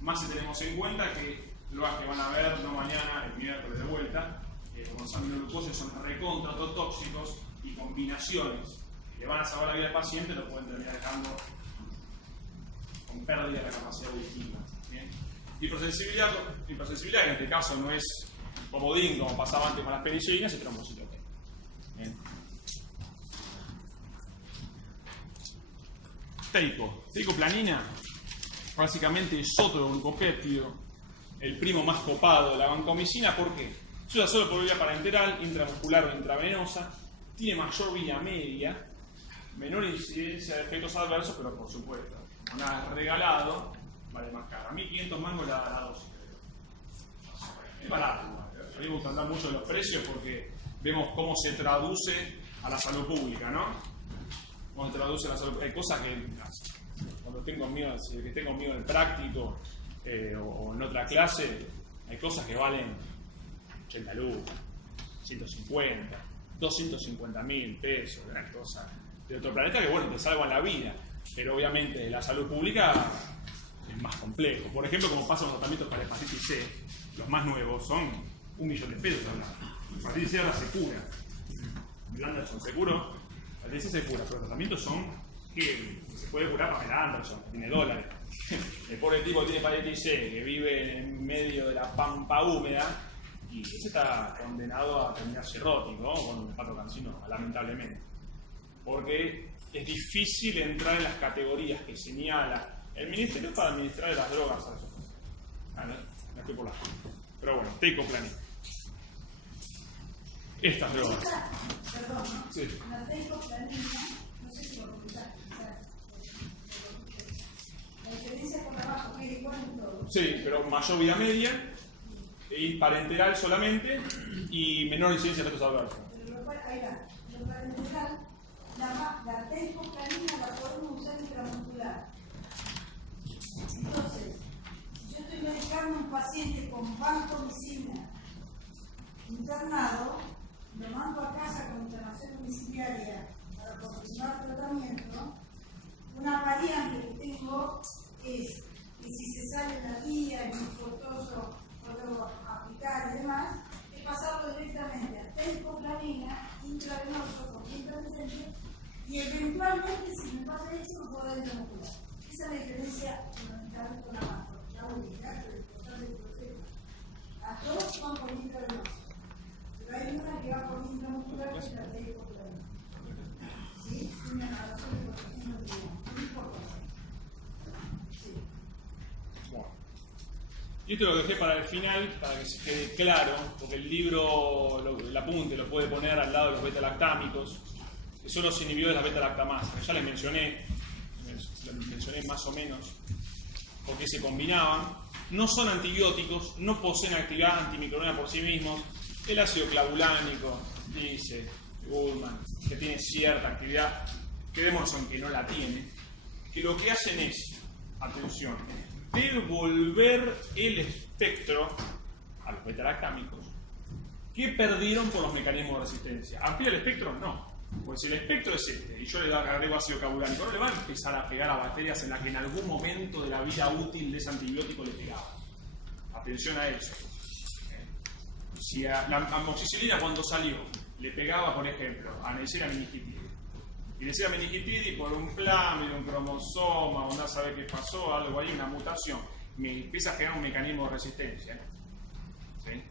más si tenemos en cuenta que los que van a ver, no mañana, el miércoles de vuelta, como los aminoglucosas son recontra tóxicos y combinaciones que van a salvar la vida del paciente lo pueden terminar dejando con pérdida de la capacidad auditiva. Hipersensibilidad, que en este caso no es comodín como pasaba antes con las penicilinas, y trombocitopenia. Teicoplanina, básicamente es otro glucopéptido, el primo más copado de la vancomicina. ¿Por qué? Se usa solo por vía parenteral, intramuscular o intravenosa, tiene mayor vía media, menor incidencia de efectos adversos, pero por supuesto, una regalado vale más cara. 1.500 mangos la dosis. Es barato. A mí me gusta andar mucho en los precios porque vemos cómo se traduce a la salud pública, ¿no? Cómo se traduce a la salud pública. Hay cosas que cuando tengo conmigo, que esté conmigo en el práctico o en otra clase, hay cosas que valen 80 lucas, 150, 250.000 pesos, una cosa de otro planeta que, bueno, te salvan la vida, pero obviamente la salud pública es más complejo. Por ejemplo, como pasan los tratamientos para hepatitis C, los más nuevos son 1 millón de pesos. La hepatitis C ahora se cura. El Anderson se curó, la hepatitis C se cura, pero los tratamientos son que se puede curar para el Anderson, que tiene $. El pobre tipo que tiene hepatitis C, que vive en medio de la pampa húmeda, y ese está condenado a terminar cirrótico, ¿no? Con un hepatocancino, lamentablemente. Porque es difícil entrar en las categorías que señala el Ministerio para administrar las drogas a esos. No estoy por la junta. Pero bueno, teicoplanina. Estas drogas. Perdón, ¿no? Sí. La teicoplanina, no sé si lo comentaste, la diferencia con abajo, que es igual en todo. Sí, pero mayor vida media, y parenteral solamente, y menor incidencia de efectos adversos. Pero ahí va, lo parenteral, la teicoplanina la podemos usar intramuscular. Entonces, si yo estoy medicando a un paciente con vancomicina internado, lo mando a casa con internación domiciliaria para continuar tratamiento. Una variante que tengo es que si se sale la vía, es muy costoso poderlo aplicar y demás, es pasarlo directamente a teicoplanina intravenoso con intravenoso, y eventualmente, si me pasa eso, lo puedo dar intramuscular. Esa es la diferencia fundamental con la macro, la única, pero importante del proceso. Las dos van por intravenoso, pero hay una que va por intramuscular que es la teicoplanina. ¿Sí? Una razón de protección del día. No importa. Sí. Bueno. Y esto lo dejé para el final, para que se quede claro, porque el libro, el apunte lo puede poner al lado de los beta-lactámicos, que son los inhibidores de la beta-lactamasa. Ya les mencioné más o menos por qué se combinaban. No son antibióticos, no poseen actividad antimicrobiana por sí mismos. El ácido clavulánico, dice Goodman, que tiene cierta actividad, quedémonos en que no la tiene, que lo que hacen es, atención, devolver el espectro a los beta-lactámicos ¿Qué perdieron por los mecanismos de resistencia? ¿Amplía el espectro? No. Pues si el espectro es este, y yo le agrego ácido clavulânico, no le va a empezar a pegar a bacterias en las que en algún momento de la vida útil de ese antibiótico le pegaba. Atención a eso. Si a la amoxicilina cuando salió le pegaba, por ejemplo, a Neisseria meningitidis, y Neisseria meningitidis por un plámido, un cromosoma, o no sabe qué pasó, algo ahí, una mutación, me empieza a generar un mecanismo de resistencia. ¿Sí?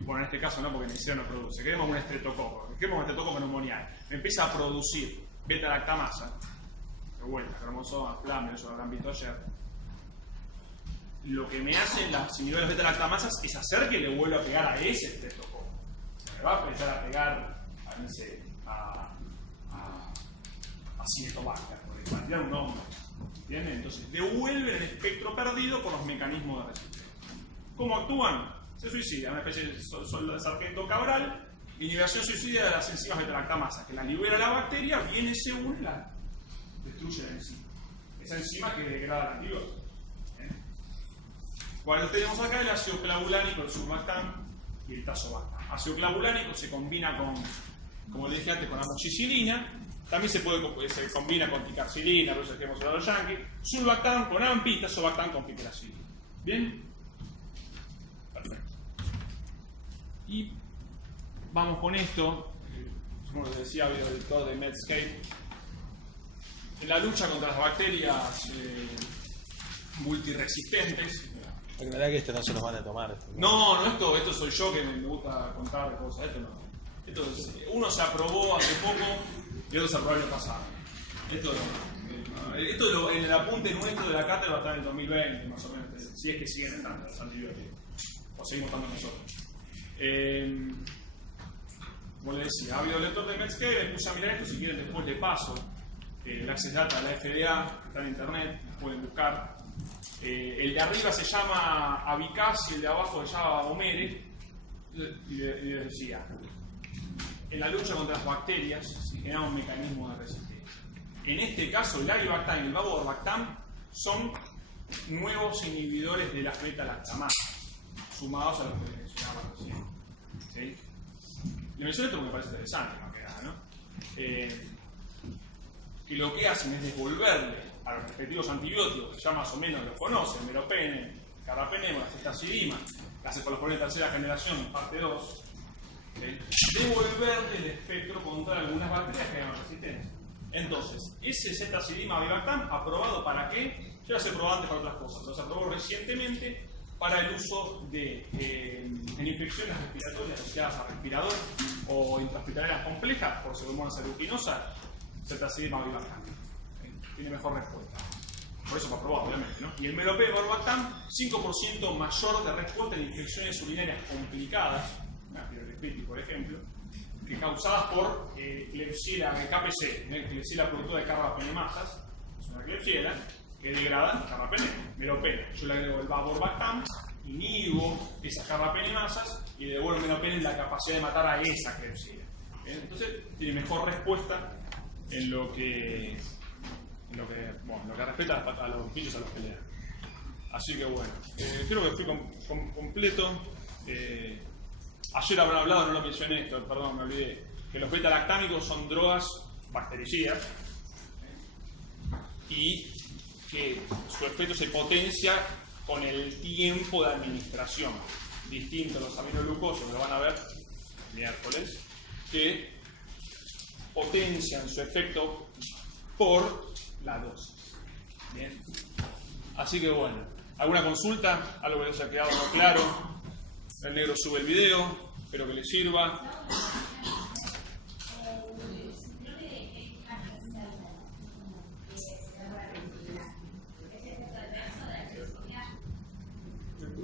Bueno, en este caso no, porque Neisseria no produce. Queremos un estreptococo, queremos un estreptococo pneumoniae. Me empieza a producir beta-lactamasa, de vuelta, cromosomas, plámido, eso lo habrán visto ayer. Lo que me hacen las inhibidores beta-lactamasas es hacer que le vuelva a pegar a ese estreptococo. Me va a empezar a pegar a, no sé, a Cinetobacter, por ejemplo, tirar un nombre. ¿Entienden? Entonces, devuelven el espectro perdido por los mecanismos de resistencia. ¿Cómo actúan? Se suicida, una especie de sargento cabral, inhibición suicida de las enzimas beta-lactamasas, que la libera la bacteria, viene, se une, la destruye la enzima. Esa enzima que degrada el antibiótico. Cuando tenemos acá el ácido clavulánico, el surfactant y el tazobactam. Ácido clavulánico se combina con, como le dije antes, con amoxicilina. También se combina con ticarcilina, por eso que hemos hablado de yanqui. Surfactant con AMPI y tazobactam con piperacilina. ¿Bien? Perfecto. Y vamos con esto. Como les decía, había el director de Medscape. En la lucha contra las bacterias multiresistentes. La verdad que no se los van a tomar. No, esto soy yo que me gusta contar cosas. Uno se aprobó hace poco y otro se aprobó el año pasado. Esto en el apunte nuestro de la cátedra va a estar en el 2020, más o menos, si es que siguen estando los antibióticos. O seguimos estando nosotros. Como les decía, ha habido lector de Medscape, les puse a mirar esto, si quieren después le paso. El Access Data de la FDA, que está en internet, pueden buscar. El de arriba se llama Avicaz y el de abajo se llama Omere. Y les decía, en la lucha contra las bacterias se genera un mecanismo de resistencia. En este caso, el Avibactam y el Vaborbactam son nuevos inhibidores de las beta-lactamasas, sumados a los que mencionaba recién. ¿Sí? Le mencioné esto porque me parece interesante, más que nada, ¿no? Que lo que hacen es devolverle a los respectivos antibióticos, que ya más o menos los conocen, meropenem, carbapenem, la ceftazidima, la cefalosporina de tercera generación, parte 2, devolverle el espectro contra algunas bacterias que hagan resistencia. Entonces, ese ceftazidima avibactam, ¿aprobado para qué? Ya se aprobó antes para otras cosas, pero se aprobó recientemente para el uso en infecciones respiratorias asociadas a respirador o intrahospitalarias complejas por pseudomonas aeruginosa, ceftazidima avibactam. Tiene mejor respuesta. Por eso fue aprobado, obviamente, ¿no? Y el meropenem vaborbactam, 5% mayor de respuesta en infecciones urinarias complicadas, una pielonefritis, por ejemplo, que causadas por Klebsiella KPC, Klebsiella productora de carbapenemasas, es una Klebsiella que degrada carbapenem, meropenem. Yo le agrego el vaborbactam, inhibo esas carbapenemasas y le devuelvo al meropenem la capacidad de matar a esa Klebsiella. Entonces, tiene mejor respuesta en lo que respecta a los bichos a los que le dan. Así que bueno, creo que fui completo. Ayer habrán hablado, no lo mencioné esto, perdón, me olvidé, que los beta-lactámicos son drogas bactericidas y que su efecto se potencia con el tiempo de administración, distinto a los aminoglucosos, que lo van a ver miércoles, que potencian su efecto por la dosis. Bien. Así que bueno, ¿alguna consulta? ¿Algo que les haya quedado no claro? El negro sube el video, espero que les sirva.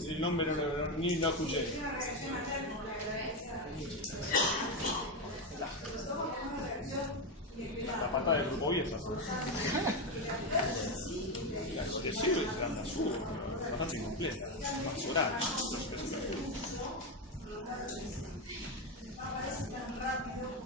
El nombre ni lo escuché. La patada del grupo Bielsa. Lo que sirve es la azul, bastante incompleta, más oral. Aparece tan rápido.